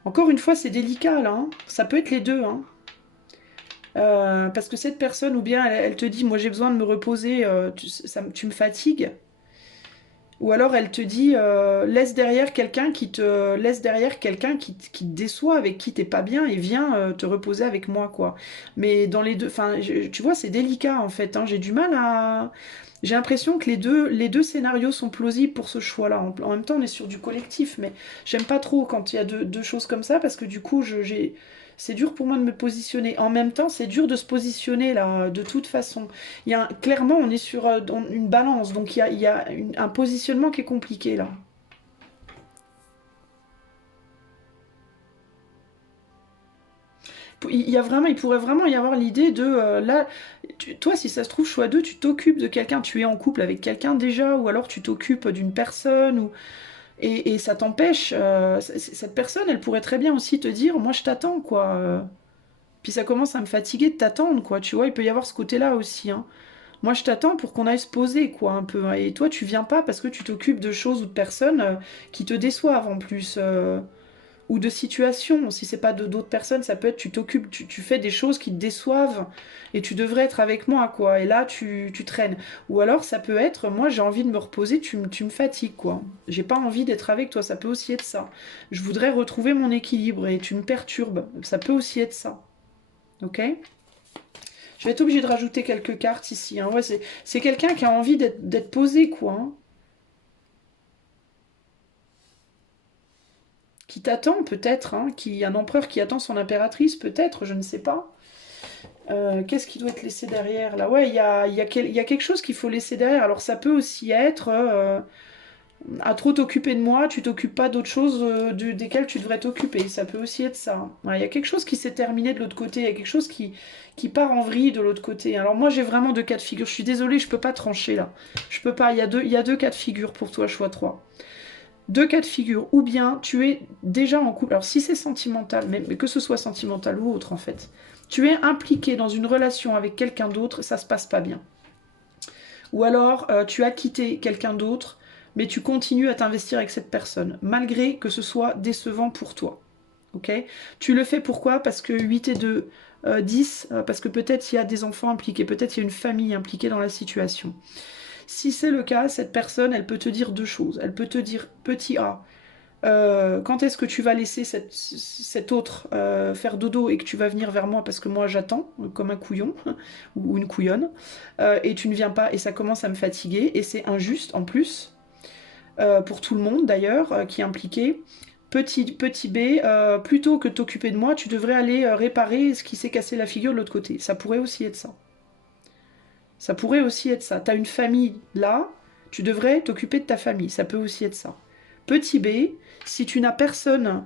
Encore une fois, c'est délicat, là, hein. Ça peut être les deux, hein. Parce que cette personne, ou bien elle te dit, moi j'ai besoin de me reposer, tu me fatigues. Ou alors elle te dit, laisse derrière quelqu'un qui te déçoit, avec qui t'es pas bien, et viens te reposer avec moi, quoi. Mais dans les deux, enfin, tu vois, c'est délicat en fait, hein. J'ai du mal à. J'ai l'impression que les deux scénarios sont plausibles pour ce choix-là. En même temps, on est sur du collectif, mais j'aime pas trop quand il y a deux choses comme ça, parce que du coup, c'est dur pour moi de me positionner. En même temps, c'est dur de se positionner là, de toute façon. Clairement, on est sur une balance, donc il y a un positionnement qui est compliqué là. Il pourrait vraiment y avoir l'idée de là, toi, si ça se trouve, choix 2, tu t'occupes de quelqu'un, tu es en couple avec quelqu'un déjà, ou alors tu t'occupes d'une personne, et ça t'empêche. Cette personne, elle pourrait très bien aussi te dire, moi je t'attends, quoi. Puis ça commence à me fatiguer de t'attendre, quoi. Tu vois, il peut y avoir ce côté-là aussi, hein. Moi, je t'attends pour qu'on aille se poser, quoi, un peu, hein. Et toi, tu viens pas parce que tu t'occupes de choses ou de personnes qui te déçoivent en plus. Ou de situations. Si c'est pas d'autres personnes, ça peut être tu t'occupes, tu fais des choses qui te déçoivent et tu devrais être avec moi, quoi. Et là, tu traînes. Ou alors, ça peut être, moi, j'ai envie de me reposer, tu me fatigues, quoi. J'ai pas envie d'être avec toi, ça peut aussi être ça. Je voudrais retrouver mon équilibre et tu me perturbes. Ça peut aussi être ça. Ok? Je vais être obligée de rajouter quelques cartes ici, hein. Ouais, c'est quelqu'un qui a envie d'être posé, quoi, hein. Qui t'attend, peut-être, hein. Un empereur qui attend son impératrice, peut-être, je ne sais pas. Qu'est-ce qui doit être laissé derrière là? Ouais, il y a quelque chose qu'il faut laisser derrière. Alors ça peut aussi être à trop t'occuper de moi, tu t'occupes pas d'autres choses desquelles tu devrais t'occuper. Ça peut aussi être ça. Ouais, il y a quelque chose qui s'est terminé de l'autre côté, il y a quelque chose qui part en vrille de l'autre côté. Alors moi j'ai vraiment deux cas de figure. Je suis désolée, je peux pas trancher là. Je peux pas. Il y a deux cas de figure pour toi, choix 3. Deux cas de figure. Ou bien tu es déjà en couple. Alors si c'est sentimental, mais que ce soit sentimental ou autre en fait. Tu es impliqué dans une relation avec quelqu'un d'autre, ça se passe pas bien. Ou alors tu as quitté quelqu'un d'autre, mais tu continues à t'investir avec cette personne, malgré que ce soit décevant pour toi. Ok? Tu le fais pourquoi? Parce que 8 et 2, 10, parce que peut-être il y a des enfants impliqués, peut-être il y a une famille impliquée dans la situation. Si c'est le cas, cette personne, elle peut te dire deux choses. Elle peut te dire, petit A, quand est-ce que tu vas laisser cet autre faire dodo et que tu vas venir vers moi parce que moi j'attends comme un couillon ou une couillonne et tu ne viens pas et ça commence à me fatiguer et c'est injuste en plus pour tout le monde d'ailleurs qui est impliqué. Petit B, plutôt que de t'occuper de moi, tu devrais aller réparer ce qui s'est cassé la figure de l'autre côté. Ça pourrait aussi être ça. Ça pourrait aussi être ça. T'as une famille là, tu devrais t'occuper de ta famille. Ça peut aussi être ça. Petit B, si tu n'as personne,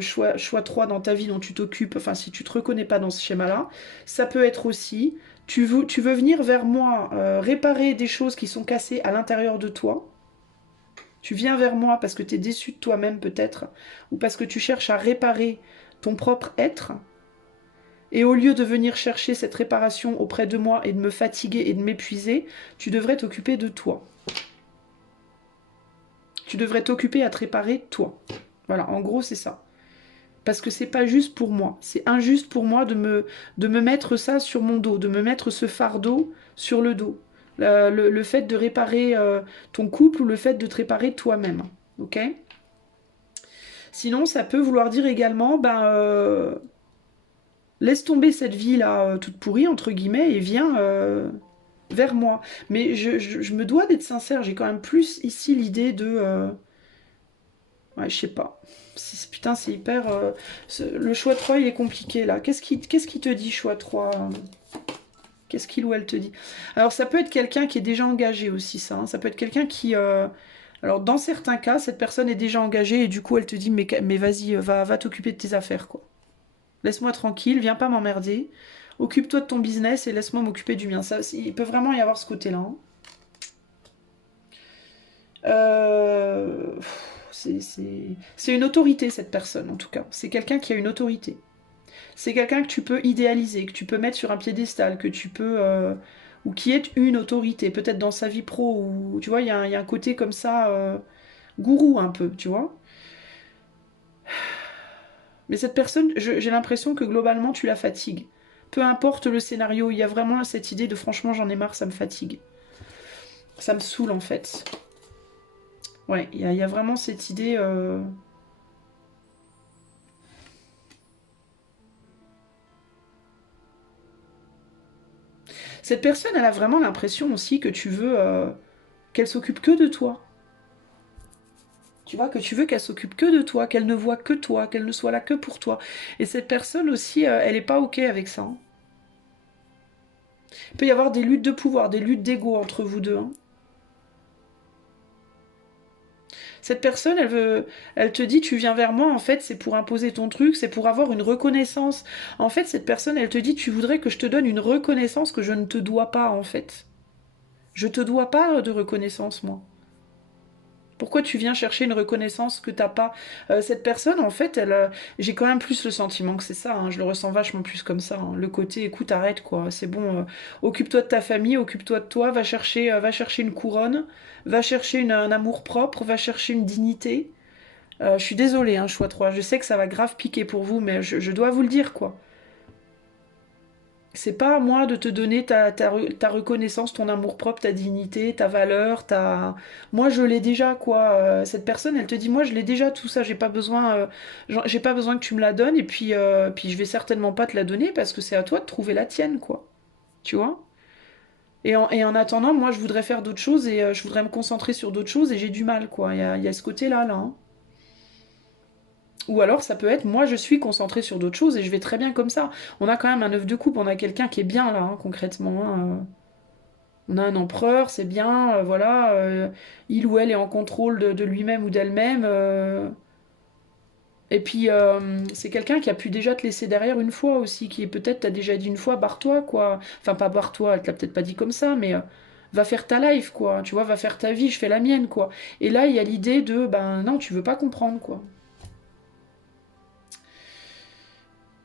choix 3 dans ta vie dont tu t'occupes, enfin si tu te reconnais pas dans ce schéma-là, ça peut être aussi, tu veux venir vers moi réparer des choses qui sont cassées à l'intérieur de toi. Tu viens vers moi parce que tu es déçu de toi-même peut-être, ou parce que tu cherches à réparer ton propre être. Et au lieu de venir chercher cette réparation auprès de moi et de me fatiguer et de m'épuiser, tu devrais t'occuper de toi. Tu devrais t'occuper à te réparer toi. Voilà, en gros, c'est ça. Parce que c'est pas juste pour moi. C'est injuste pour moi de me mettre ça sur mon dos, de me mettre ce fardeau sur le dos. Le fait de réparer ton couple ou le fait de te réparer toi-même. Ok? Sinon, ça peut vouloir dire également, laisse tomber cette vie là toute pourrie entre guillemets et viens vers moi. Mais je me dois d'être sincère, j'ai quand même plus ici l'idée de ouais, je sais pas. Putain, c'est hyper le choix 3 il est compliqué là. Qu'est-ce qui te dit choix 3? Qu'est-ce qu'il ou elle te dit? Alors ça peut être quelqu'un qui est déjà engagé aussi ça, hein. Ça peut être quelqu'un qui alors dans certains cas, cette personne est déjà engagée et du coup elle te dit mais vas-y, va t'occuper de tes affaires quoi. Laisse-moi tranquille, viens pas m'emmerder. Occupe-toi de ton business et laisse-moi m'occuper du mien. Ça, il peut vraiment y avoir ce côté-là, hein. Euh, c'est une autorité, cette personne, en tout cas. C'est quelqu'un qui a une autorité. C'est quelqu'un que tu peux idéaliser, que tu peux mettre sur un piédestal, que tu peux... ou qui est une autorité, peut-être dans sa vie pro, ou tu vois, il y a un côté comme ça, gourou un peu, tu vois. Mais cette personne, j'ai l'impression que globalement, tu la fatigues. Peu importe le scénario, il y a vraiment cette idée de franchement j'en ai marre, ça me fatigue. Ça me saoule en fait. Ouais, il y a vraiment cette idée... Cette personne, elle a vraiment l'impression aussi que tu veux qu'elle s'occupe que de toi. Tu vois, que tu veux qu'elle s'occupe que de toi, qu'elle ne voit que toi, qu'elle ne soit là que pour toi. Et cette personne aussi, elle n'est pas OK avec ça, hein. Il peut y avoir des luttes de pouvoir, des luttes d'ego entre vous deux, hein. Cette personne, elle te dit, tu viens vers moi, en fait, c'est pour imposer ton truc, c'est pour avoir une reconnaissance. En fait, cette personne, elle te dit, tu voudrais que je te donne une reconnaissance que je ne te dois pas, en fait. Je te dois pas de reconnaissance, moi. Pourquoi tu viens chercher une reconnaissance que t'as pas? Cette personne, en fait, j'ai quand même plus le sentiment que c'est ça, hein. Je le ressens vachement plus comme ça, hein. Le côté, écoute, arrête, quoi. C'est bon, occupe-toi de ta famille, occupe-toi de toi, va chercher une couronne, va chercher un amour propre, va chercher une dignité. Je suis désolée, hein, choix 3. Je sais que ça va grave piquer pour vous, mais je dois vous le dire, quoi. C'est pas à moi de te donner ta reconnaissance, ton amour-propre, ta dignité, ta valeur, ta... Moi, je l'ai déjà, quoi. Cette personne, elle te dit, moi, je l'ai déjà, tout ça, j'ai pas besoin que tu me la donnes, et puis je vais certainement pas te la donner, parce que c'est à toi de trouver la tienne, quoi. Tu vois? Et en attendant, moi, je voudrais faire d'autres choses, et je voudrais me concentrer sur d'autres choses, et j'ai du mal, quoi. Il y a ce côté-là, là, hein. Ou alors ça peut être moi je suis concentrée sur d'autres choses et je vais très bien comme ça. On a quand même un œuf de coupe, on a quelqu'un qui est bien là, hein, concrètement, hein. On a un empereur, c'est bien, voilà. Il ou elle est en contrôle de lui-même ou d'elle-même. Et puis c'est quelqu'un qui a pu déjà te laisser derrière une fois aussi, qui est peut-être t'as déjà dit une fois barre-toi quoi. Enfin pas barre-toi, elle te l'a peut-être pas dit comme ça, mais va faire ta life quoi. Tu vois, va faire ta vie, je fais la mienne quoi. Et là il y a l'idée de ben non tu veux pas comprendre quoi.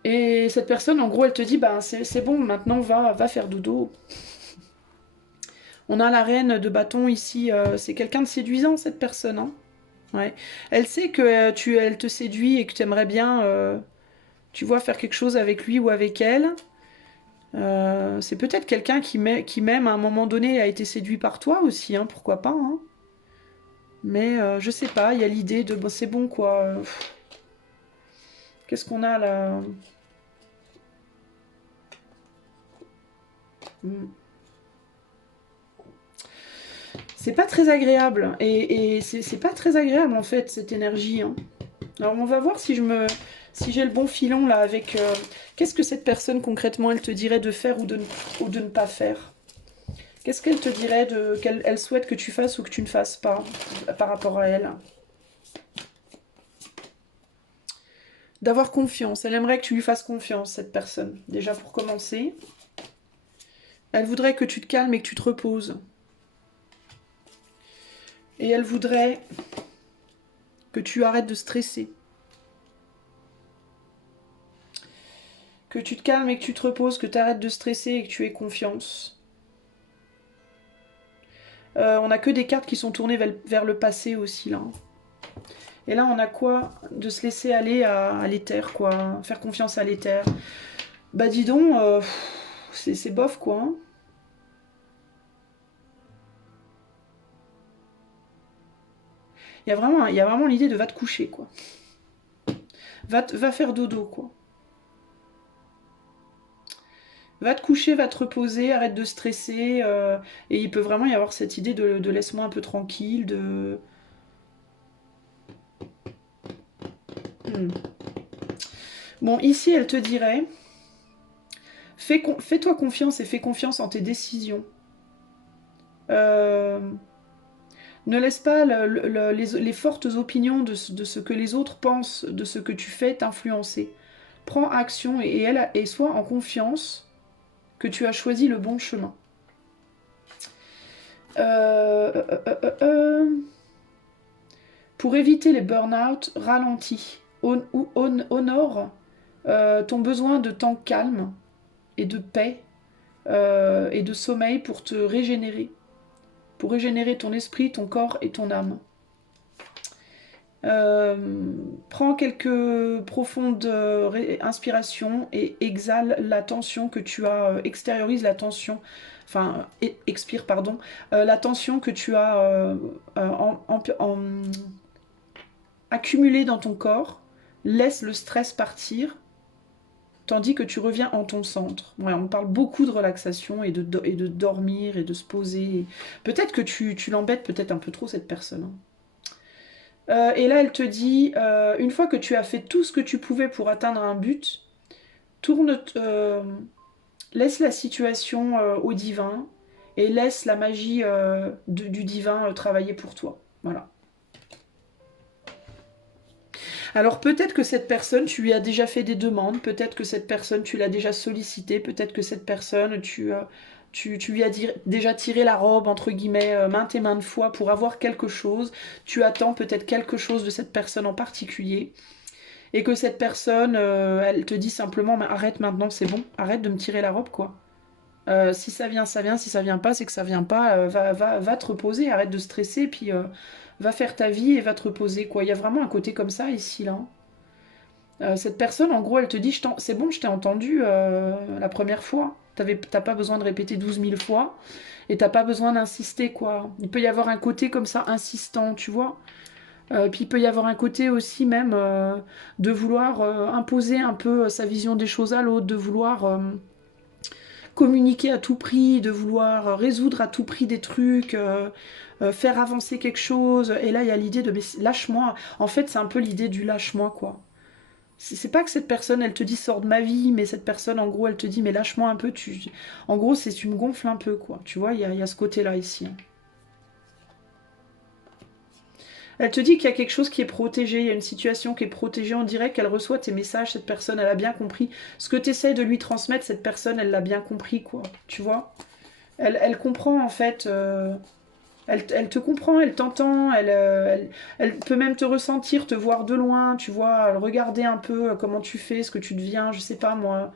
Et cette personne, en gros, elle te dit, bah, c'est bon, maintenant va faire dodo. On a la reine de bâton ici, c'est quelqu'un de séduisant, cette personne, hein. Ouais. Elle sait que elle te séduit et que tu aimerais bien, tu vois, faire quelque chose avec lui ou avec elle. C'est peut-être quelqu'un qui même à un moment donné a été séduit par toi aussi, hein, pourquoi pas, hein. Mais je sais pas, il y a l'idée de, bon, c'est bon quoi. Qu'est-ce qu'on a là? Hmm. C'est pas très agréable. Et c'est pas très agréable en fait, cette énergie, hein. Alors on va voir si j'ai le bon filon là avec... qu'est-ce que cette personne concrètement elle te dirait de faire ou de ne pas faire? Qu'est-ce qu'elle te dirait qu'elle elle souhaite que tu fasses ou que tu ne fasses pas par rapport à elle? D'avoir confiance. Elle aimerait que tu lui fasses confiance, cette personne. Déjà pour commencer. Elle voudrait que tu te calmes et que tu te reposes. Et elle voudrait que tu arrêtes de stresser. Que tu te calmes et que tu te reposes, que tu arrêtes de stresser et que tu aies confiance. On n'a que des cartes qui sont tournées vers le passé aussi, là. Et là, on a quoi? De se laisser aller à l'éther, quoi. Faire confiance à l'éther. Bah dis donc, c'est bof, quoi, hein. Il y a vraiment l'idée de va te coucher, quoi. Va faire dodo, quoi. Va te coucher, va te reposer, arrête de stresser. Et il peut vraiment y avoir cette idée de laisse-moi un peu tranquille, de... Hmm. Bon, ici, elle te dirait, fais-toi confiance et fais confiance en tes décisions. Euh, Ne laisse pas les fortes opinions de ce que les autres pensent, de ce que tu fais, t'influencer. Prends action et sois en confiance que tu as choisi le bon chemin. Euh, euh, euh, euh, euh. Pour éviter les burn-out, ralentis. Honore ton besoin de temps calme et de paix et de sommeil pour te régénérer. Pour régénérer ton esprit, ton corps et ton âme. Prends quelques profondes inspirations et exhale la tension que tu as, extériorise la tension, enfin, expire, pardon, la tension que tu as accumulée dans ton corps. Laisse le stress partir, tandis que tu reviens en ton centre. Ouais, on parle beaucoup de relaxation et de dormir et de se poser. Peut-être que tu l'embêtes peut-être un peu trop, cette personne, hein. Et là, elle te dit, une fois que tu as fait tout ce que tu pouvais pour atteindre un but, tourne, laisse la situation au divin et laisse la magie du divin travailler pour toi. Voilà. Alors peut-être que cette personne, tu lui as déjà fait des demandes, peut-être que cette personne, tu l'as déjà sollicité, peut-être que cette personne, tu lui as déjà tiré la robe, entre guillemets, maintes et maintes fois pour avoir quelque chose. Tu attends peut-être quelque chose de cette personne en particulier. Et que cette personne, elle te dit simplement, mais arrête maintenant, c'est bon, arrête de me tirer la robe, quoi. Si ça vient, ça vient, si ça vient pas, c'est que ça vient pas, va te reposer, arrête de stresser, puis va faire ta vie et va te reposer, quoi. Il y a vraiment un côté comme ça ici, là. Cette personne, en gros, elle te dit, c'est bon, je t'ai entendu la première fois. T'as pas besoin de répéter 12 000 fois, et t'as pas besoin d'insister, quoi. Il peut y avoir un côté comme ça, insistant, tu vois. Puis il peut y avoir un côté aussi même de vouloir imposer un peu sa vision des choses à l'autre, de vouloir communiquer à tout prix, de vouloir résoudre à tout prix des trucs, faire avancer quelque chose. Et là, il y a l'idée de mais lâche-moi. En fait, c'est un peu l'idée du lâche-moi, quoi. C'est pas que cette personne, elle te dit sors de ma vie, mais cette personne, en gros, elle te dit mais lâche-moi un peu. En gros, c'est tu me gonfles un peu, quoi. Tu vois, il y a ce côté-là ici, hein. Elle te dit qu'il y a quelque chose qui est protégé, il y a une situation qui est protégée, on dirait qu'elle reçoit tes messages, cette personne, elle a bien compris. Ce que tu essaies de lui transmettre, cette personne, elle l'a bien compris, quoi. Tu vois, elle comprend, en fait, elle te comprend, elle t'entend, elle peut même te ressentir, te voir de loin, tu vois, regarder un peu comment tu fais, ce que tu deviens, je sais pas moi.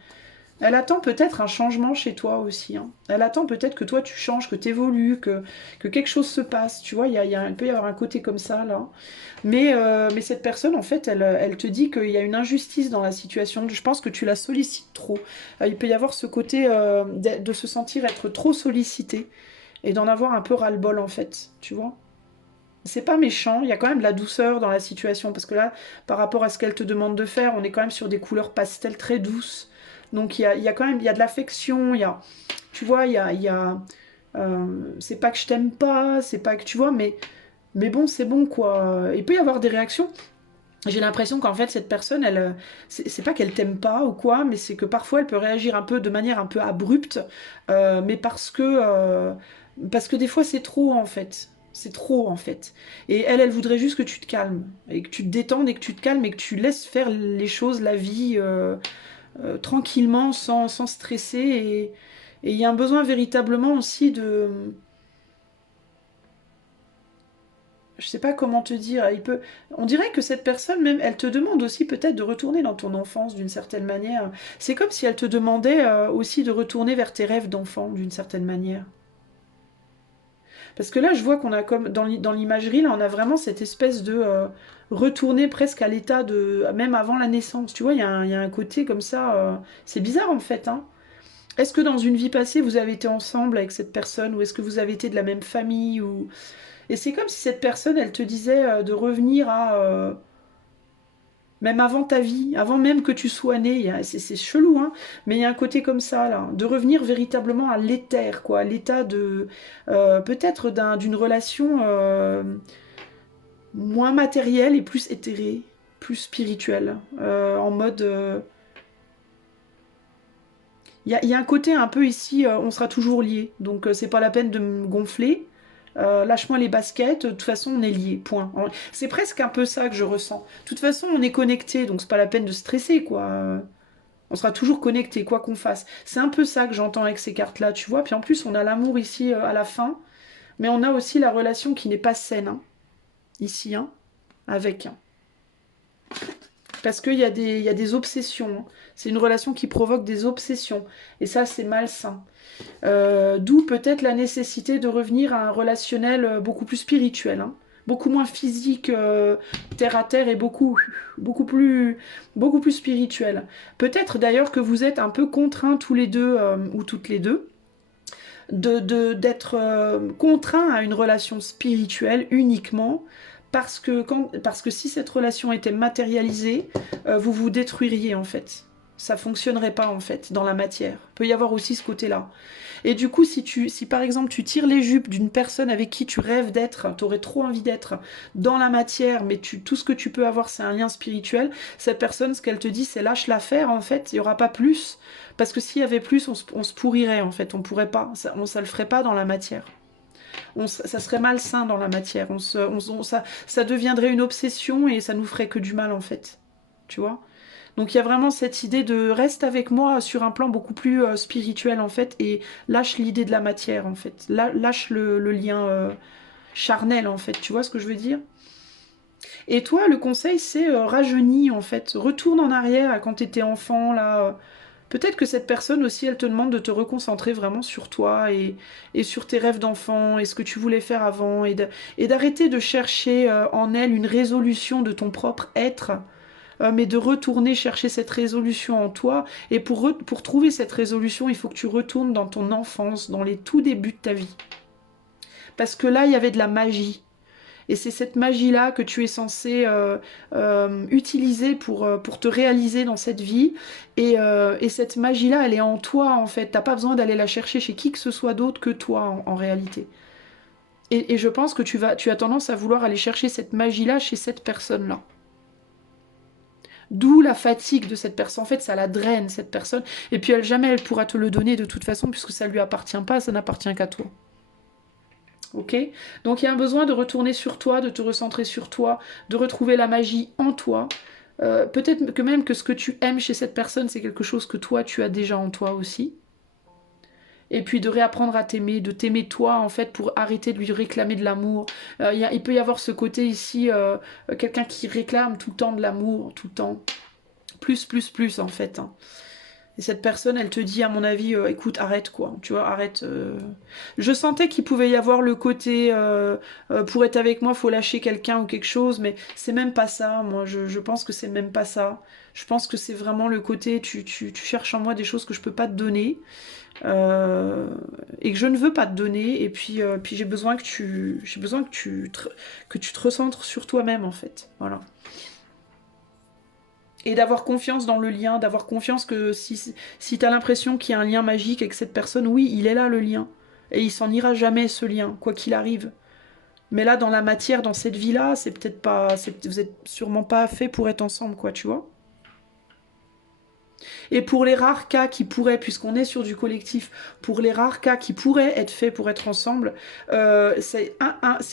Elle attend peut-être un changement chez toi aussi, hein. Elle attend peut-être que toi tu changes, que tu évolues, que quelque chose se passe. Tu vois, il peut y avoir un côté comme ça là. Mais cette personne, en fait, elle te dit qu'il y a une injustice dans la situation. Je pense que tu la sollicites trop. Il peut y avoir ce côté de se sentir être trop sollicité et d'en avoir un peu ras-le-bol, en fait. Tu vois? C'est pas méchant, il y a quand même de la douceur dans la situation, parce que là, par rapport à ce qu'elle te demande de faire, on est quand même sur des couleurs pastel très douces. Donc il y a quand même, il y a de l'affection, tu vois, c'est pas que je t'aime pas, c'est pas que, tu vois, mais bon, c'est bon, quoi. Il peut y avoir des réactions. J'ai l'impression qu'en fait, cette personne, c'est pas qu'elle t'aime pas ou quoi, mais c'est que parfois, elle peut réagir un peu de manière un peu abrupte, mais parce que des fois, c'est trop, en fait. C'est trop, en fait. Et elle voudrait juste que tu te calmes, et que tu te détendes, et que tu te calmes, et que tu laisses faire les choses, la vie, tranquillement, sans stresser. Et il y a un besoin véritablement aussi je sais pas comment te dire, on dirait que cette personne même, elle te demande aussi peut-être de retourner dans ton enfance d'une certaine manière. C'est comme si elle te demandait aussi de retourner vers tes rêves d'enfant d'une certaine manière. Parce que là, je vois qu'on a comme dans l'imagerie, là, on a vraiment cette espèce de retourner presque à l'état de même avant la naissance. Tu vois, il y a un côté comme ça. C'est bizarre en fait, hein. Est-ce que dans une vie passée, vous avez été ensemble avec cette personne, ou est-ce que vous avez été de la même famille, ou et c'est comme si cette personne, elle te disait de revenir à même avant ta vie, avant même que tu sois né. C'est chelou, hein, mais il y a un côté comme ça, là, de revenir véritablement à l'éther, quoi, à l'état de peut-être d'une relation moins matérielle et plus éthérée, plus spirituelle, en mode. Il y a un côté un peu ici, on sera toujours liés, donc c'est pas la peine de me gonfler. Lâche-moi les baskets, de toute façon on est liés, point. C'est presque un peu ça que je ressens. De toute façon on est connectés, donc c'est pas la peine de stresser, quoi. On sera toujours connectés, quoi qu'on fasse. C'est un peu ça que j'entends avec ces cartes-là, tu vois. Puis en plus on a l'amour ici à la fin, mais on a aussi la relation qui n'est pas saine, hein, ici, hein, avec. Hein. Parce il y a des obsessions, hein. C'est une relation qui provoque des obsessions. Et ça, c'est malsain. D'où peut-être la nécessité de revenir à un relationnel beaucoup plus spirituel, hein. beaucoup moins physique, terre à terre et beaucoup plus spirituel. Peut-être d'ailleurs que vous êtes un peu contraints tous les deux, ou toutes les deux, d'être contraint à une relation spirituelle uniquement parce que si cette relation était matérialisée, vous vous détruiriez en fait. Ça fonctionnerait pas en fait dans la matière. Il peut y avoir aussi ce côté-là. Et du coup, si par exemple tu tires les jupes d'une personne avec qui tu rêves d'être, tu aurais trop envie d'être dans la matière, mais tout ce que tu peux avoir, c'est un lien spirituel, cette personne, ce qu'elle te dit, c'est lâche l'affaire, en fait, il n'y aura pas plus. Parce que s'il y avait plus, on se pourrirait, en fait, on pourrait pas, ça le ferait pas dans la matière. Ça serait malsain dans la matière, ça deviendrait une obsession et ça nous ferait que du mal, en fait. Tu vois? Donc il y a vraiment cette idée de reste avec moi sur un plan beaucoup plus spirituel en fait et lâche l'idée de la matière en fait. Lâche le lien charnel en fait, tu vois ce que je veux dire? Et toi, le conseil c'est rajeunis en fait. Retourne en arrière à quand t'étais enfant là. Peut-être que cette personne aussi, elle te demande de te reconcentrer vraiment sur toi et sur tes rêves d'enfant et ce que tu voulais faire avant et d'arrêter de chercher en elle une résolution de ton propre être mais de retourner chercher cette résolution en toi. Et pour trouver cette résolution, il faut que tu retournes dans ton enfance, dans les tout débuts de ta vie. Parce que là, il y avait de la magie. Et c'est cette magie-là que tu es censé utiliser pour te réaliser dans cette vie. Et cette magie-là, elle est en toi, en fait. T'as pas besoin d'aller la chercher chez qui que ce soit d'autre que toi, en réalité. Et je pense que tu as tendance à vouloir aller chercher cette magie-là chez cette personne-là. D'où la fatigue de cette personne. En fait, ça la draine, cette personne. Et puis, jamais elle pourra te le donner de toute façon, puisque ça ne lui appartient pas, ça n'appartient qu'à toi. Ok? Donc, il y a un besoin de retourner sur toi, de te recentrer sur toi, de retrouver la magie en toi. Peut-être que même que ce que tu aimes chez cette personne, c'est quelque chose que toi, tu as déjà en toi aussi. Et puis de réapprendre à t'aimer, de t'aimer toi en fait pour arrêter de lui réclamer de l'amour. Il peut y avoir ce côté ici, quelqu'un qui réclame tout le temps de l'amour, tout le temps. Plus en fait. Hein. Et cette personne, elle te dit, à mon avis, écoute, arrête quoi, tu vois, arrête. Je sentais qu'il pouvait y avoir le côté, pour être avec moi, faut lâcher quelqu'un ou quelque chose, mais c'est même pas ça, moi, je pense que c'est même pas ça. Je pense que c'est vraiment le côté, tu cherches en moi des choses que je peux pas te donner, et que je ne veux pas te donner, et puis j'ai besoin que tu te recentres sur toi-même, en fait, voilà. Et d'avoir confiance dans le lien, d'avoir confiance que si tu as l'impression qu'il y a un lien magique avec cette personne, oui, il est là le lien. Et il s'en ira jamais ce lien, quoi qu'il arrive. Mais là, dans la matière, dans cette vie-là, c'est peut-être pas. Vous êtes sûrement pas fait pour être ensemble, quoi, tu vois. Et pour les rares cas qui pourraient, puisqu'on est sur du collectif, pour les rares cas qui pourraient être faits pour être ensemble, c'est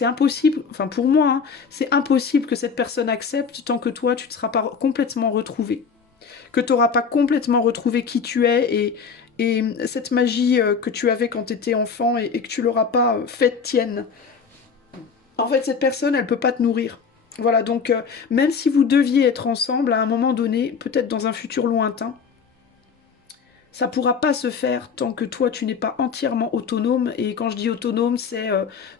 impossible, enfin pour moi, hein, c'est impossible que cette personne accepte tant que toi, tu ne seras pas complètement retrouvé. Que tu n'auras pas complètement retrouvé qui tu es et cette magie que tu avais quand tu étais enfant et que tu l'auras pas faite tienne. En fait, cette personne, elle peut pas te nourrir. Voilà, donc même si vous deviez être ensemble à un moment donné, peut-être dans un futur lointain, ça pourra pas se faire tant que toi tu n'es pas entièrement autonome. Et quand je dis autonome, c'est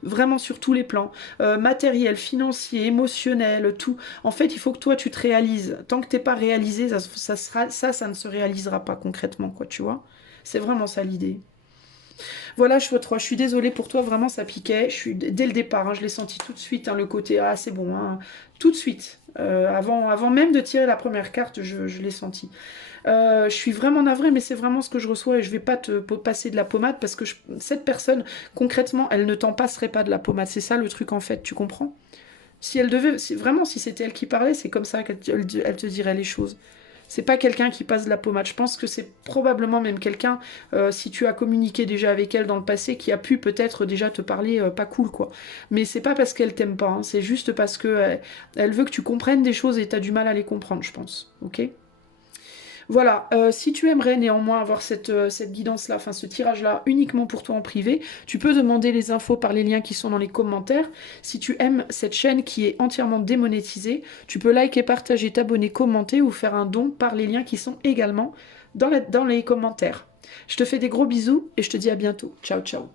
vraiment sur tous les plans, matériel, financier, émotionnel, tout. En fait, il faut que toi tu te réalises. Tant que t'es pas réalisé, ça ne se réalisera pas concrètement, quoi, tu vois. C'est vraiment ça l'idée. Voilà, je suis désolée pour toi, vraiment ça piquait. Dès le départ, hein, je l'ai senti tout de suite, hein, le côté ah c'est bon, hein, tout de suite. Avant même de tirer la première carte, je l'ai senti. Je suis vraiment navrée, mais c'est vraiment ce que je reçois et je vais pas te passer de la pommade parce que cette personne, concrètement, elle ne t'en passerait pas de la pommade. C'est ça le truc en fait, tu comprends? Si elle devait, vraiment, si c'était elle qui parlait, c'est comme ça elle te dirait les choses. C'est pas quelqu'un qui passe de la pommade. Je pense que c'est probablement même quelqu'un, si tu as communiqué déjà avec elle dans le passé, qui a pu peut-être déjà te parler pas cool, quoi. Mais c'est pas parce qu'elle t'aime pas, hein, c'est juste parce que elle veut que tu comprennes des choses et t'as du mal à les comprendre, je pense. Ok? Voilà, si tu aimerais néanmoins avoir cette guidance-là, enfin ce tirage-là uniquement pour toi en privé, tu peux demander les infos par les liens qui sont dans les commentaires. Si tu aimes cette chaîne qui est entièrement démonétisée, tu peux liker, partager, t'abonner, commenter ou faire un don par les liens qui sont également dans les commentaires. Je te fais des gros bisous et je te dis à bientôt. Ciao, ciao.